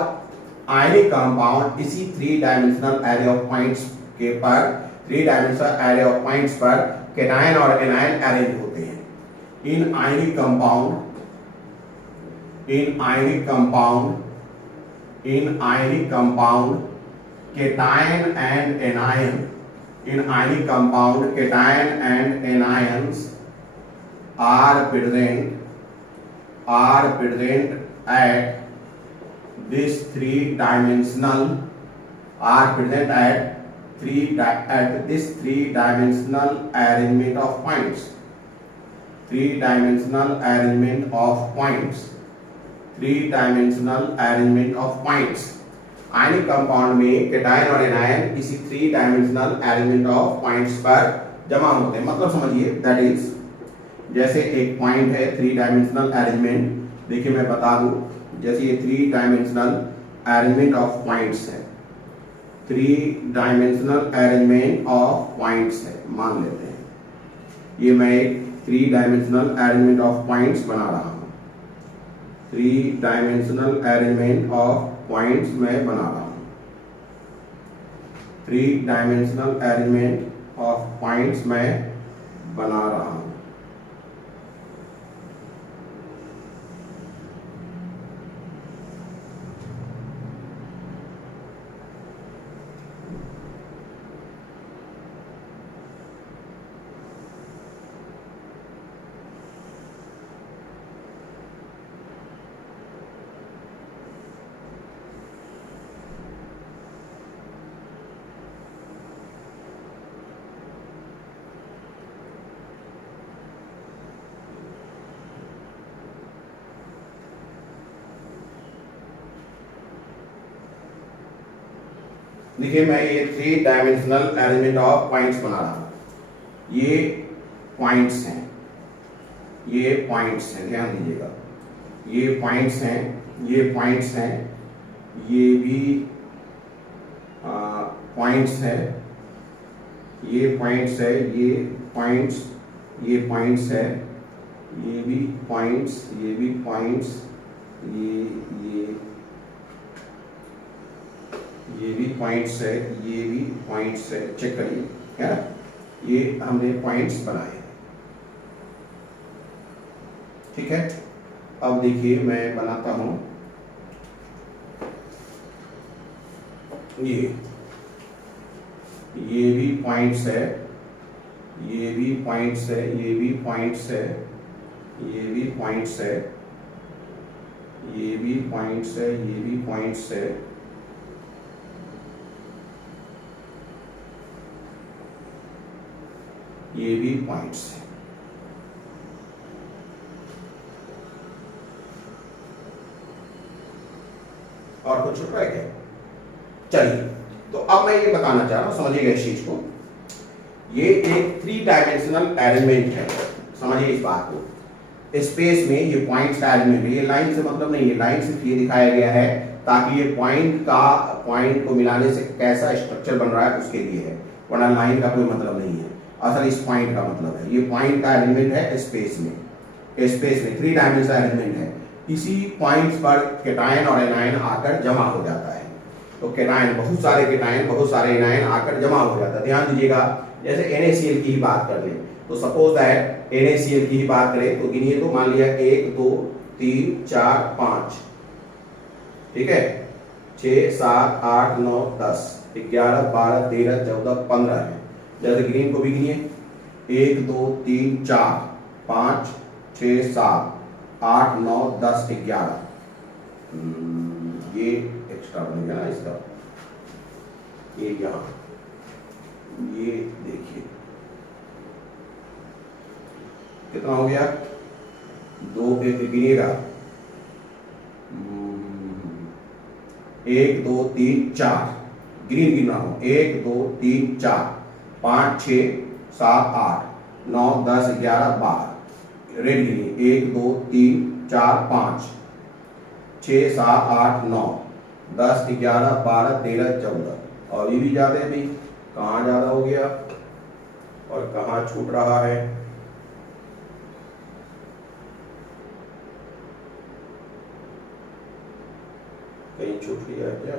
आयनिक कंपाउंड इसी 3 डायमेंशनल एरे ऑफ पॉइंट्स के पर 3 डायमेंशनल एरे ऑफ पॉइंट्स पर केटायन और एनायन अरेंज होते हैं। In ionic compound, in ionic compound, in ionic compound cation and anion, in ionic compound cation and anions are present at this 3-dimensional this 3-dimensional arrangement of points, 3-dimensional arrangement of points, 3-dimensional arrangement of points। Ionic compound में कैटायन और एनायन किसी 3 डायमेंशनल अरेंजमेंट ऑफ पॉइंट्स पर जमा होते हैं। मतलब समझिए, दैट इज जैसे एक पॉइंट है 3 डायमेंशनल अरेंजमेंट, देखिए मैं बता दूं, जैसे ये 3 डायमेंशनल अरेंजमेंट ऑफ पॉइंट्स है, 3 डायमेंशनल अरेंजमेंट ऑफ पॉइंट्स है, मान लेते हैं ये मैं एक 3 डायमेंशनल अरेंजमेंट ऑफ पॉइंट्स बना रहा हूं, 3 डायमेंशनल अरेंजमेंट ऑफ पॉइंट्स मैं बना रहा हूं, 3 डायमेंशनल अरेंजमेंट ऑफ पॉइंट्स मैं बना रहा हूं। देखिए मैं ये 3 डायमेंशनल अरेंजमेंट ऑफ पॉइंट्स बना रहा हूं। ये पॉइंट्स हैं, ये पॉइंट्स हैं, ध्यान दीजिएगा, ये पॉइंट्स हैं, ये पॉइंट्स हैं, ये भी पॉइंट्स है, ये पॉइंट्स है, ये पॉइंट्स, ये पॉइंट्स है, ये भी पॉइंट्स, ये भी पॉइंट्स, ये भी पॉइंट्स है, ये भी पॉइंट्स है, चेक करिए, है ना, ये हमने पॉइंट्स बनाए हैं। ठीक है, अब देखिए मैं बनाता हूं ये भी पॉइंट्स है, ये भी पॉइंट्स है, ये भी पॉइंट्स है, ये भी पॉइंट्स है, ये भी पॉइंट्स है, ये भी पॉइंट्स है, ये भी पॉइंट्स है। और कुछ छूट रहा है क्या? चलिए, तो अब मैं ये बताना चाह रहा हूं, समझिएगा इस चीज को, ये एक 3 डायमेंशनल अरेंजमेंट है, समझिए इस बात को। स्पेस में ये पॉइंट्स का अरेंजमेंट है, ये लाइन से मतलब नहीं है, लाइन सिर्फ ये दिखाया गया है ताकि ये पॉइंट को मिलाने से कैसा स्ट्रक्चर बन रहा है उसके लिए है, वरना लाइन का कोई मतलब नहीं है। असल इस पॉइंट का मतलब है, ये पॉइंट का अरेंजमेंट है स्पेस में 3 डायमेंशनल अरेंजमेंट है। इसी पॉइंट्स पर कैटायन और एनायन आकर जमा हो जाता है। तो कैटायन, बहुत सारे कैटायन, बहुत सारे एनायन आकर जमा हो जाता है। ध्यान दीजिएगा, जैसे NaCl की ही बात कर लें, तो सपोज दैट NaCl की ही बात करें तो गिनिए, तो मान लिया 1 2 3 4 5, ठीक है, 6 7 8 9 10 11 12 13 14 15 है। जैसे ग्रीन को भी गिनिए, 1 2 3 4 5 6 7 8 9 10 11, ये एक्स्ट्रा बन गया ना इसका, ये यहाँ, ये देखिए कितना हो गया, 2 एक गिनिएगा, 1 2 3 4, ग्रीन गिनना हो, 1 2 3 4 5 6 7 8 9 10 11 12, रेड गिनिए, 1 2 3 4 5 6 7 8 9 10 11 12 13 14, और ये भी ज्यादा है भाई, कहाँ ज्यादा हो गया और कहाँ छूट रहा है। कहीं छूट गया है क्या?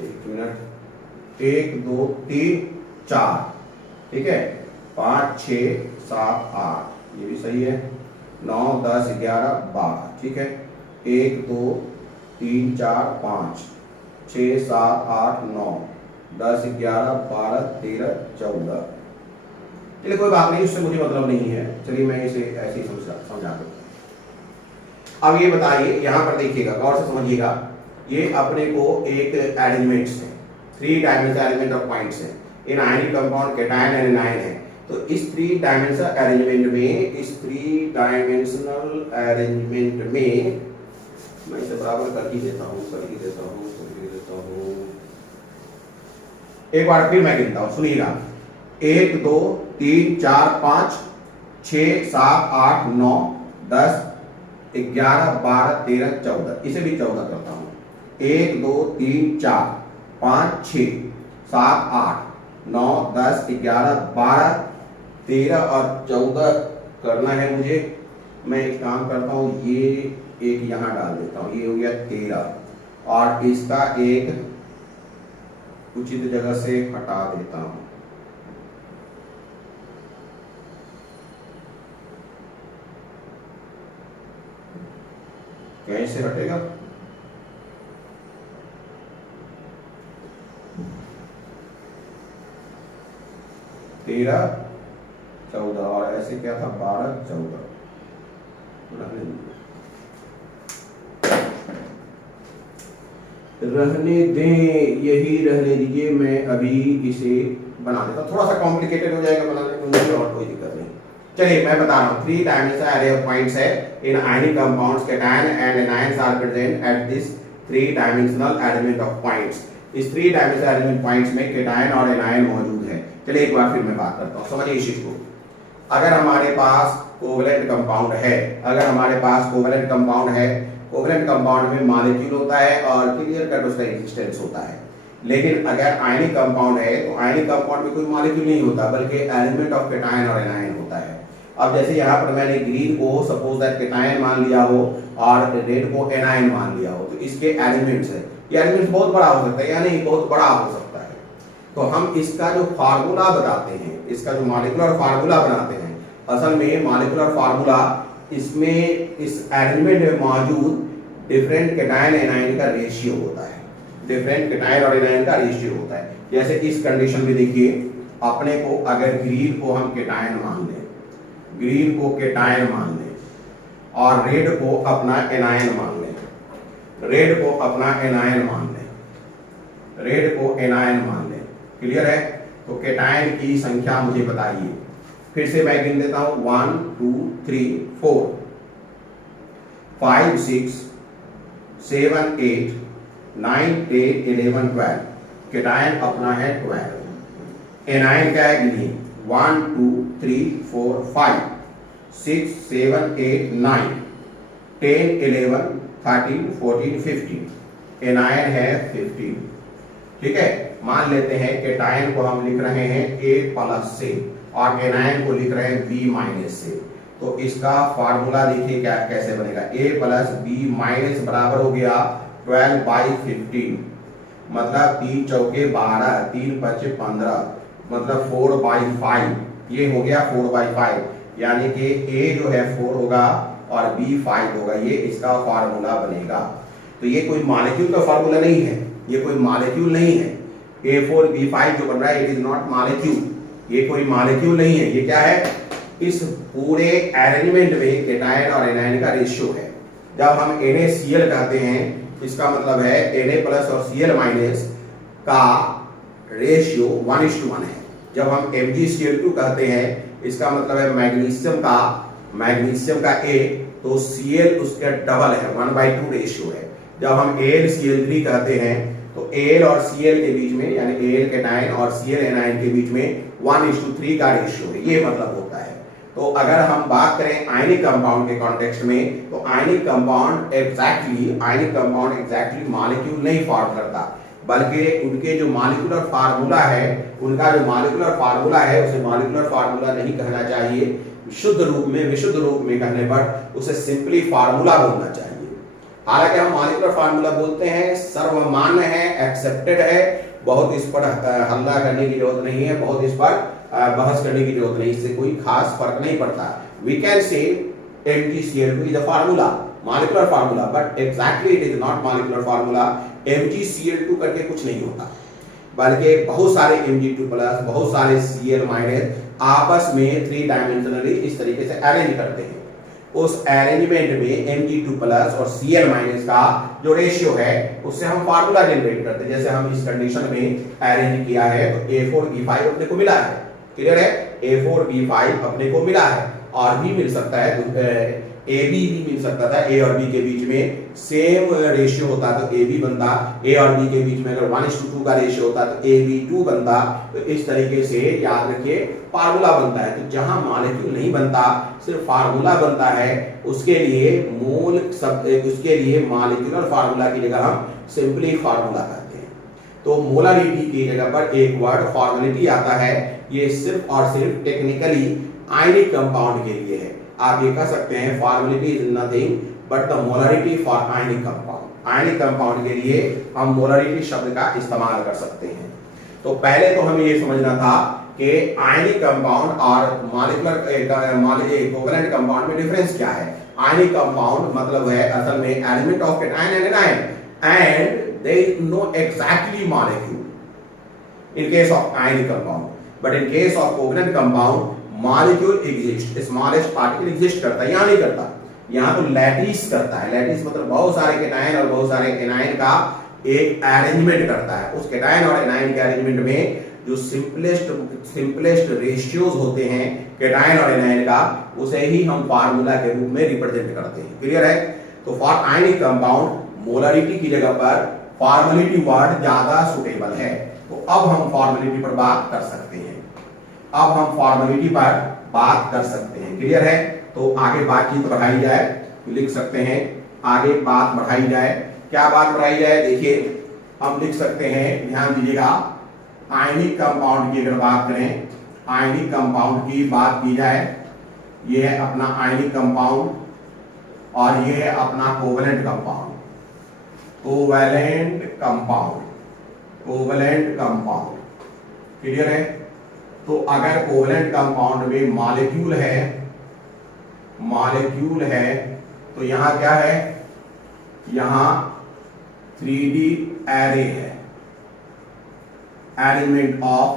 एक मिनट, 1 2 3 4, ठीक है, 5 6 7 8, ये भी सही है, 9 10 11 12, ठीक है, 1 2 3 4 5 6 7 8 9 10 11 12 13 14, चलिए कोई बात नहीं, उससे मुझे मतलब नहीं है, चलिए मैं इसे ऐसे ही समझा दूँ। अब ये बताइए, यहाँ पर देखिएगा, गौर से समझिएगा, ये अपने को एक अरेंजमेंट्स है, 3 डायमेंशनल अरेंजमेंट ऑफ पॉइंट्स है। In ionic compound cation and anion है, तो इस थ्री डायमेंशनल अरेंजमेंट में मैं इसे बराबर कर ही देता हूँ। एक बार फिर मैं गिनता हूं, सुनिएगा। 1 2 3 4 5 6 7 8 9 10 11 12 13 14, इसे भी 14 करता हूं। 1 2 3 4 5 6 7 8 9 10 11 12 13 और 14 करना है मुझे। मैं एक काम करता हूं, ये एक यहां डाल देता हूं, ये हो गया 13 और इसका एक उचित जगह से हटा देता हूं। कैसे हटेगा? तेरह 14 और ऐसे क्या था 12 14 रहने दें, यही रहने दीजिए। मैं अभी इसे बना देता हूँ, थोड़ा सा कॉम्प्लिकेटेड हो जाएगा बनाने में, मुझे और कोई दिक्कत नहीं। चलिए मैं बता रहा हूँ, three dimensional array of points है in ionic compounds cation and anions are present at this three dimensional arrangement of points. इस थ्री डायमेंशनल अरेंजमेंट पॉइंट्स में कैटायन और एनायन मौजूद है। चलिए एक बार फिर मैं बात करता हूँ, समझिए इस चीज को। अगर हमारे पास कोवलेंट कंपाउंड है, कोवलेंट कंपाउंड में मॉलिक्यूल होता है और क्लियर कट उसका एक्सिस्टेंस होता है। लेकिन अगर आयनिक कंपाउंड है तो आयनिक कंपाउंड में कोई मॉलिक्यूल नहीं होता, बल्कि एलिमेंट ऑफ कैटायन और एनायन होता है। अब जैसे यहाँ पर मैंने ग्रीन को सपोज दैट कैटायन मान लिया हो और रेड को एनायन मान लिया हो, तो इसके एलिमेंट्स है, ये एलिमेंट्स बहुत बड़ा हो सकता है, यानी बहुत बड़ा हो सकता है। तो हम इसका जो फार्मूला बताते हैं, इसका जो मॉलिक्यूलर फार्मूला बनाते हैं, असल में मॉलिक्यूलर फार्मूला इसमें इस अरेंजमेंट में मौजूद डिफरेंट कैटायन एनायन का रेशियो होता है, डिफरेंट कैटायन और एनायन का रेशियो होता है। जैसे इस कंडीशन में देखिए, अपने को अगर ग्रीन को हम कैटायन मान लें, ग्रीन को कैटायन मान लें और रेड को अपना एनायन मान लें, रेड को अपना एनायन मान लें, रेड को एनायन मान लें, क्लियर है? तो कैटायन की संख्या मुझे बताइए। फिर से मैं गिन देता हूं, 1 2 3 4 5 6 7 8 9 10 11 12। कैटायन अपना है 12। एनायन का है गिनिए, 1 2 3 4 5 6 7 8 9 10 11 13 14 15। एनायन है 15। ठीक है, मान लेते हैं कैटायन को हम लिख रहे हैं A+ से और एनायन को लिख रहे हैं B- से। तो इसका फार्मूला देखिए क्या कैसे बनेगा, A+ B- बराबर हो गया 12/15, मतलब 3 चौके 12, 3 5 15, मतलब 4/5। ये हो गया 4/5, यानी कि A जो है 4 होगा और B 5 होगा। ये इसका फार्मूला बनेगा। तो ये कोई मॉलिक्यूल का फार्मूला नहीं है, ये कोई मॉलिक्यूल नहीं है। A4B5 जो बन रहा है, इट इज नॉट मॉलिक्यूल, ये कोई मॉलिक्यूल नहीं है। ये क्या है? इस पूरे अरेंजमेंट में कैटायन और एनायन का रेशियो है। जब हम NaCl कहते हैं, इसका मतलब है Na+ और Cl- का रेशियो 1:1 है। जब हम MgCl2 कहते हैं, इसका मतलब है मैग्नीशियम का A, तो Cl उसका डबल है, 1/2 रेशियो है। जब हम AlCl3 कहते हैं, तो Al और Cl के बीच में, यानी Al कैटायन और Cl एनायन के बीच में 1:3 का रेशियो है, ये मतलब होता है। तो अगर हम बात करें आयनिक कंपाउंड के कॉन्टेक्स्ट में, तो आयनिक कंपाउंड एग्जैक्टली मॉलिक्यूल नहीं फॉर्म करता, बल्कि उनके जो मॉलिक्यूलर फार्मूला है, उनका जो मॉलिक्यूलर फार्मूला है, उसे मॉलिक्यूलर फार्मूला नहीं कहना चाहिए। विशुद्ध रूप में कहने पर उसे सिंपली फार्मूला बोलना चाहिए। हालांकि हम मॉलिक्यूलर फार्मूला बोलते हैं, सर्वमान्य है, एक्सेप्टेड है, बहुत इस पर हल्ला करने की जरूरत नहीं है, बहुत इस पर बहस करने की जरूरत नहीं, इससे कोई खास फर्क नहीं पड़ता। We can say MgCl2 is a formula, molecular formula, but exactly it is not molecular formula. MgCl2 करके कुछ नहीं होता, बल्कि बहुत सारे Mg2+, बहुत सारे Cl- आपस में 3 डायमेंशनली इस तरीके से अरेंज करते हैं। उस अरेंजमेंट में Mg2+ और Cl- का जो रेशियो है, उससे हम फार्मूला जनरेट करते हैं। जैसे हम इस कंडीशन में अरेंज किया है, तो A4B5 अपने को मिला है, क्लियर है? A4B5 अपने को मिला है, और भी मिल सकता है, AB भी मिल सकता था, A और B के बीच में सेम रेशियो होता तो AB बनता, A और B के बीच में अगर 1:2 का रेशियो होता तो AB2 बनता। तो इस तरीके से याद रखिए फार्मूला बनता है। तो जहां मॉलिक्यूल नहीं बनता, सिर्फ फार्मूला बनता है, उसके लिए मोल उसके लिए मॉलिक्यूलर फार्मूला की जगह हम सिंपली फार्मूला कहते हैं। तो मोलारिटी की जगह पर एक वर्ड फॉर्मेलिटी आता है, ये सिर्फ और सिर्फ टेक्निकली आयनिक कंपाउंड के लिए है। आप ये कह सकते हैं formality is nothing but the molarity for ionic compound. Ionic compound के लिए हम मोलारिटी शब्द का इस्तेमाल कर सकते हैं। तो पहले तो हमें ये समझना था कि आयनिक कंपाउंड और मॉलिक्यूलर कोवेलेंट कंपाउंड में डिफरेंस क्या है। आयनिक कंपाउंड मतलब है असल में element of cation and anion and they know exactly molecule in case of ionic compound, but in case of covalent compound molecule exist, smallest particle exist करता है, यहाँ नहीं करता, यहाँ तो लैटिस करता है। लैटिस मतलब बहुत सारे कैटायन और बहुत सारे एनायन का एक अरेंजमेंट करता है। उस कैटायन और एनायन के अरेंजमेंट में जो सिंपलेस्ट रेशियोज होते हैं कैटायन और एनायन का, उसे ही हम फार्मूला के रूप में रिप्रेजेंट करते हैं। क्लियर है? तो फॉर आयनिक कंपाउंड मोलारिटी की जगह पर फॉर्मेलिटी वर्ड ज्यादा सुटेबल है। तो अब हम फॉर्मेलिटी पर बात कर सकते हैं। अब हम फॉर्मेलिटी पर बात कर सकते हैं। क्लियर है? तो आगे बातचीत बढ़ाई जाए, लिख सकते हैं आगे बात बढ़ाई जाए। क्या बात बढ़ाई जाए? देखिए हम लिख सकते हैं, ध्यान दीजिएगा, आयनिक कंपाउंड की अगर बात करें, आयनिक कंपाउंड की बात की जाए, ये है अपना आयनिक कंपाउंड और ये है अपना covalent compound. Covalent compound, covalent compound, clear है? तो अगर कोवेलेंट कंपाउंड में मॉलिक्यूल है तो यहां क्या है? यहां 3D एरे है, element of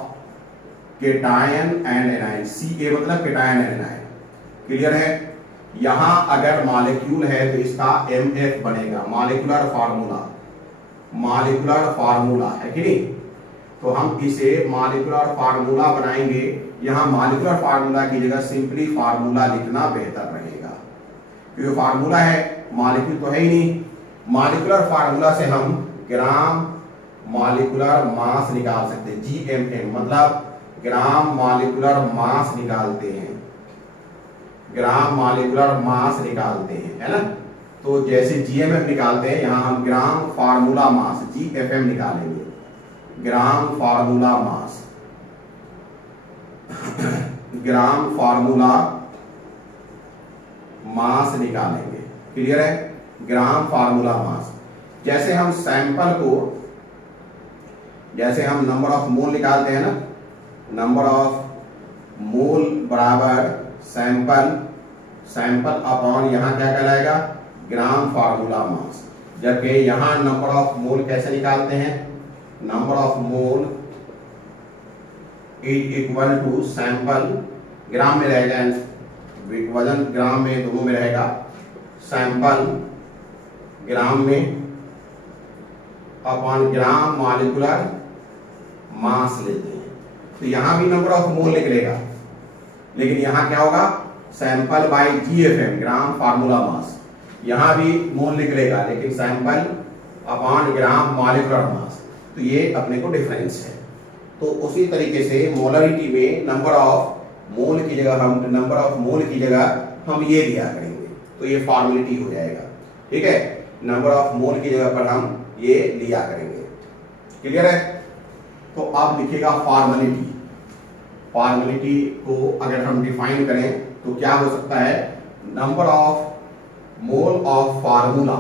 cation and anion. Ca मतलब कैटायन एंड एनायन। क्लियर है? यहां अगर मॉलिक्यूल है तो इसका MF बनेगा, मॉलिक्यूलर फार्मूला, मॉलिक्यूलर फार्मूला है कि नहीं? तो हम इसे मॉलिक्यूलर फार्मूला बनाएंगे। यहां मॉलिक्यूलर फार्मूला की जगह सिंपली फार्मूला लिखना बेहतर रहेगा, क्योंकि फार्मूला है, मॉलिक्यूल तो है ही नहीं। मॉलिक्यूलर फार्मूला से हम ग्राम मॉलिक्यूलर मास निकाल सकते हैं, GMM मतलब ग्राम मॉलिक्यूलर मास निकालते हैं, ग्राम मॉलिक्यूलर मास निकालते हैं, है ना? तो जैसे GMM निकालते हैं, यहां हम ग्राम फार्मूला मास GFM निकालेंगे, ग्राम फार्मूला मास ग्राम फार्मूला मास निकालेंगे। क्लियर है? ग्राम फार्मूला मास। जैसे हम सैंपल को, जैसे हम नंबर ऑफ मोल निकालते हैं ना, नंबर ऑफ मोल बराबर सैंपल अपॉन यहां क्या कहलाएगा? Gram formula mass. जबकि यहां नंबर ऑफ मोल कैसे निकालते हैं? Number of mole is equal to sample, gram में रहेगा, वजन ग्राम में, दोनों में रहेगा, सैंपल ग्राम में अपॉन ग्राम मॉलिक्यूलर मास लेते हैं। तो यहां भी नंबर ऑफ मोल निकलेगा, लेकिन यहां क्या होगा? सैंपल बाय GFM, ग्राम फार्मूला मास। यहां भी मोल निकलेगा, लेकिन sample upon gram molecular mass. तो ये अपने को डिफरेंस है। तो उसी तरीके से मोलरिटी में नंबर ऑफ मोल की जगह हम ये लिया करेंगे, तो ये फॉर्मेलिटी हो जाएगा। ठीक है? नंबर ऑफ मोल की जगह पर हम ये लिया करेंगे। क्लियर है? तो अब लिखेगा फॉर्मेलिटी। फॉर्मेलिटी को अगर हम डिफाइन करें तो क्या हो सकता है? Number of mole of formula.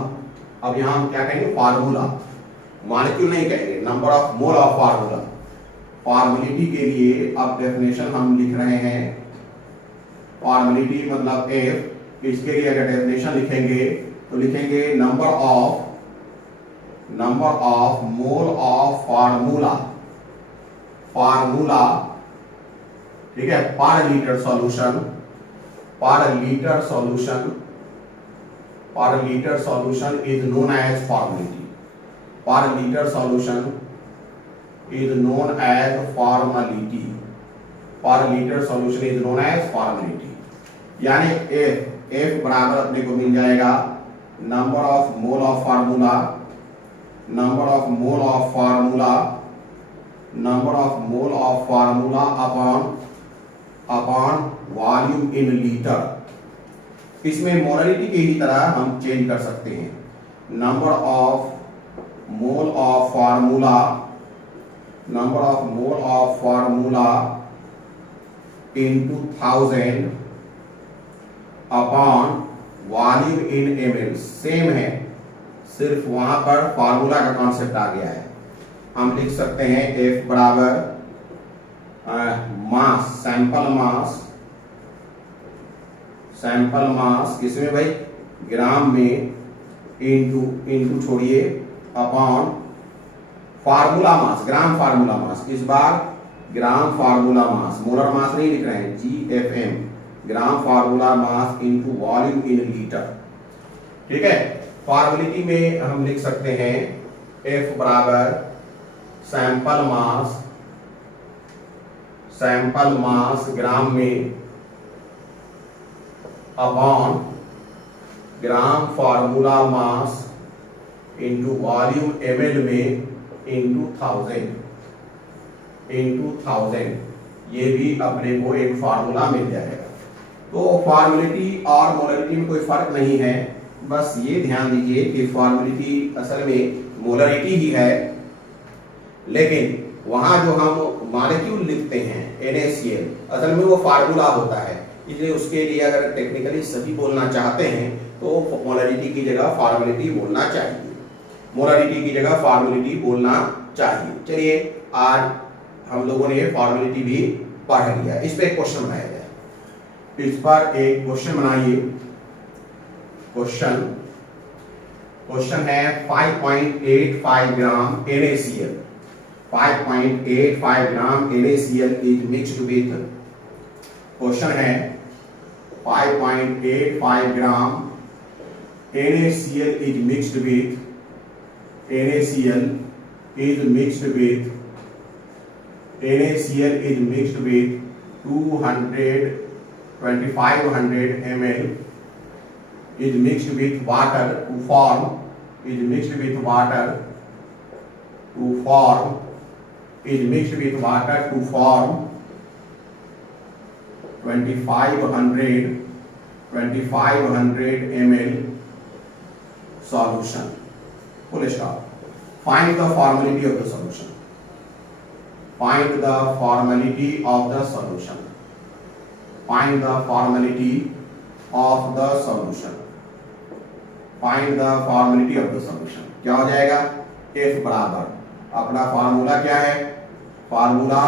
अब यहां हम क्या कहेंगे? फार्मूला, मॉलिक्यूल नहीं कहेंगे, number of mole of formula. Formality के लिए अब डेफिनेशन हम लिख रहे हैं, फॉर्मेलिटी मतलब F। इसके लिए अगर डेफिनेशन लिखेंगे तो लिखेंगे number of mole of formula, ठीक है, per litre solution is known as formality. Per litre solution is known as formality। Per litre solution is known as formality. यानी एफ बराबर अपने को मिल जाएगा number of mole of formula, number of mole of formula, number of mole of formula upon volume in litre. इसमें मोलरिटी की ही तरह हम चेंज कर सकते हैं, number of mole of formula, number of mole of formula into 1000 upon volume in ml। Same है, सिर्फ वहां पर फार्मूला का कॉन्सेप्ट आ गया है। हम लिख सकते हैं F बराबर मास, सैंपल मास किसमें भाई, ग्राम में, इनटू छोड़िए अपॉन फार्मूला मास, ग्राम फार्मूला मास। इस बार ग्राम फार्मूला मास, मोलर मास नहीं लिख रहे हैं, GFM, gram formula mass into volume in litre. ठीक है, फॉर्मेलिटी में हम लिख सकते हैं F बराबर सैंपल मास ग्राम में upon gram formula mass into volume ml में इनटू 1000। ये भी अपने को एक फार्मूला मिल जाएगा। तो फॉर्मेलिटी और मोलरिटी में कोई फर्क नहीं है, बस ये ध्यान दीजिए कि फॉर्मेलिटी असल में मोलरिटी ही है, लेकिन वहां जो हम मॉलिक्यूल लिखते हैं NaCl, असल में वो फार्मूला होता है। इसलिए उसके लिए अगर टेक्निकली सही बोलना चाहते हैं तो मोलरिटी की जगह फॉर्मेलिटी बोलना चाहिए, मोलरिटी की जगह फॉर्मेलिटी बोलना चाहिए। चलिए आज हम लोगों ने फॉर्मेलिटी भी पढ़ लिया, इस पर एक क्वेश्चन बनाया जाए। इस पर एक क्वेश्चन बनाइए। क्वेश्चन है 5.85 ग्राम NaCl, 5.85 gram NaCl is mixed with, question है 5.85 ग्राम NaCl is mixed with, NaCl is mixed with 2500 ml is mixed with water to form 2500 ml solution. Full stop. Find the formality of the solution. Find the formality of the solution. Find the formality of the solution. Find the formality of the solution. क्या हो जाएगा? F बराबर अपना फार्मूला क्या है? फार्मूला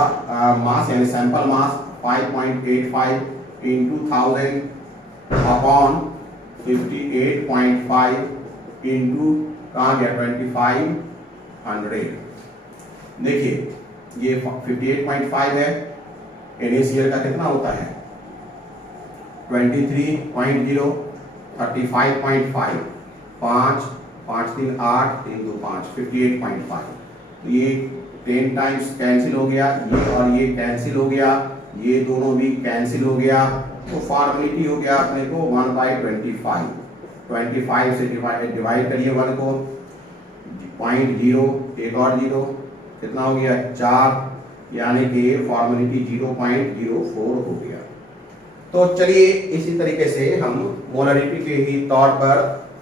मास यानी सैंपल मास 5.85 into 1000 अपॉन 58.5 into कहाँ गया 2500। देखिए ये 58.5 है, NaCl का कितना होता है 23.0, 35.5, 5 5 3 8 3 2 5, 58.5। तो ये 10 टाइम्स कैंसिल हो गया, ये और ये कैंसिल हो गया, ये दोनों भी कैंसिल हो गया, तो फॉर्मेलिटी हो गया अपने को 1/25। 25 से डिवाइड करिए 1 को, 0.0 एक और 0 कितना हो गया 4, यानी कि फॉर्मेलिटी 0.04 हो गया। तो चलिए इसी तरीके से हम मोलरिटी के ही तौर पर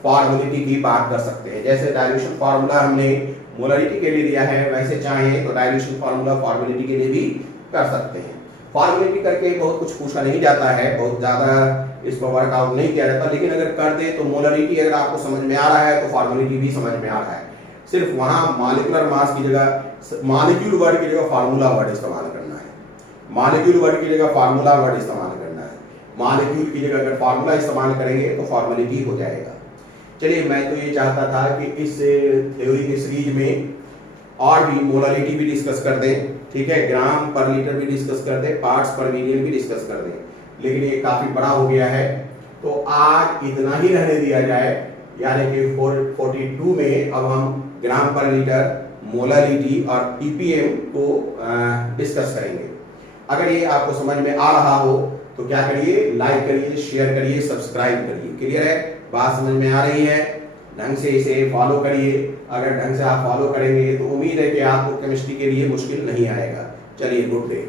फॉर्मेलिटी की बात कर सकते हैं। जैसे डाइल्यूशन फार्मूला हमने मोलरिटी के लिए दिया है, वैसे चाहें तो डाइल्यूशन फार्मूला फॉर्मेलिटी के लिए भी कर सकते हैं। फॉर्मेलिटी करके बहुत कुछ पूछा नहीं जाता है, बहुत ज्यादा इस पर वर्कआउट नहीं किया जाता, लेकिन अगर कर दे तो मोलरिटी अगर आपको समझ में आ रहा है तो फॉर्मेलिटी भी समझ में आ रहा है। सिर्फ वहां मॉलिक्यूलर मास की जगह मॉलिक्यूल वर्ड की जगह फार्मूला वर्ड इस्तेमाल करना है, मॉलिक्यूल वर्ड की जगह फार्मूला वर्ड इस्तेमाल करना है। मॉलिक्यूल की जगह अगर फार्मूला इस्तेमाल करेंगे तो फॉर्मेलिटी हो जाएगा। चलिए मैं तो ये चाहता था कि इस थ्योरी के सीरीज में और भी मोलरिटी भी डिस्कस कर दें, ठीक है, ग्राम पर लीटर भी डिस्कस कर दें, पार्ट्स पर मिलियन भी डिस्कस कर दें, लेकिन ये काफी बड़ा हो गया है तो आज इतना ही रहने दिया जाए। यानी कि 42 में अब हम ग्राम पर लीटर, मोलरिटी और ppm को डिस्कस करेंगे। अगर ये आपको समझ में आ रहा हो तो क्या करिए, लाइक करिए, शेयर करिए, सब्सक्राइब करिए। क्लियर है, बात समझ में आ रही है? ढंग से इसे फॉलो करिए। अगर ढंग से आप फॉलो करेंगे तो उम्मीद है कि आपको केमिस्ट्री के लिए मुश्किल नहीं आएगा। चलिए, गुड डे।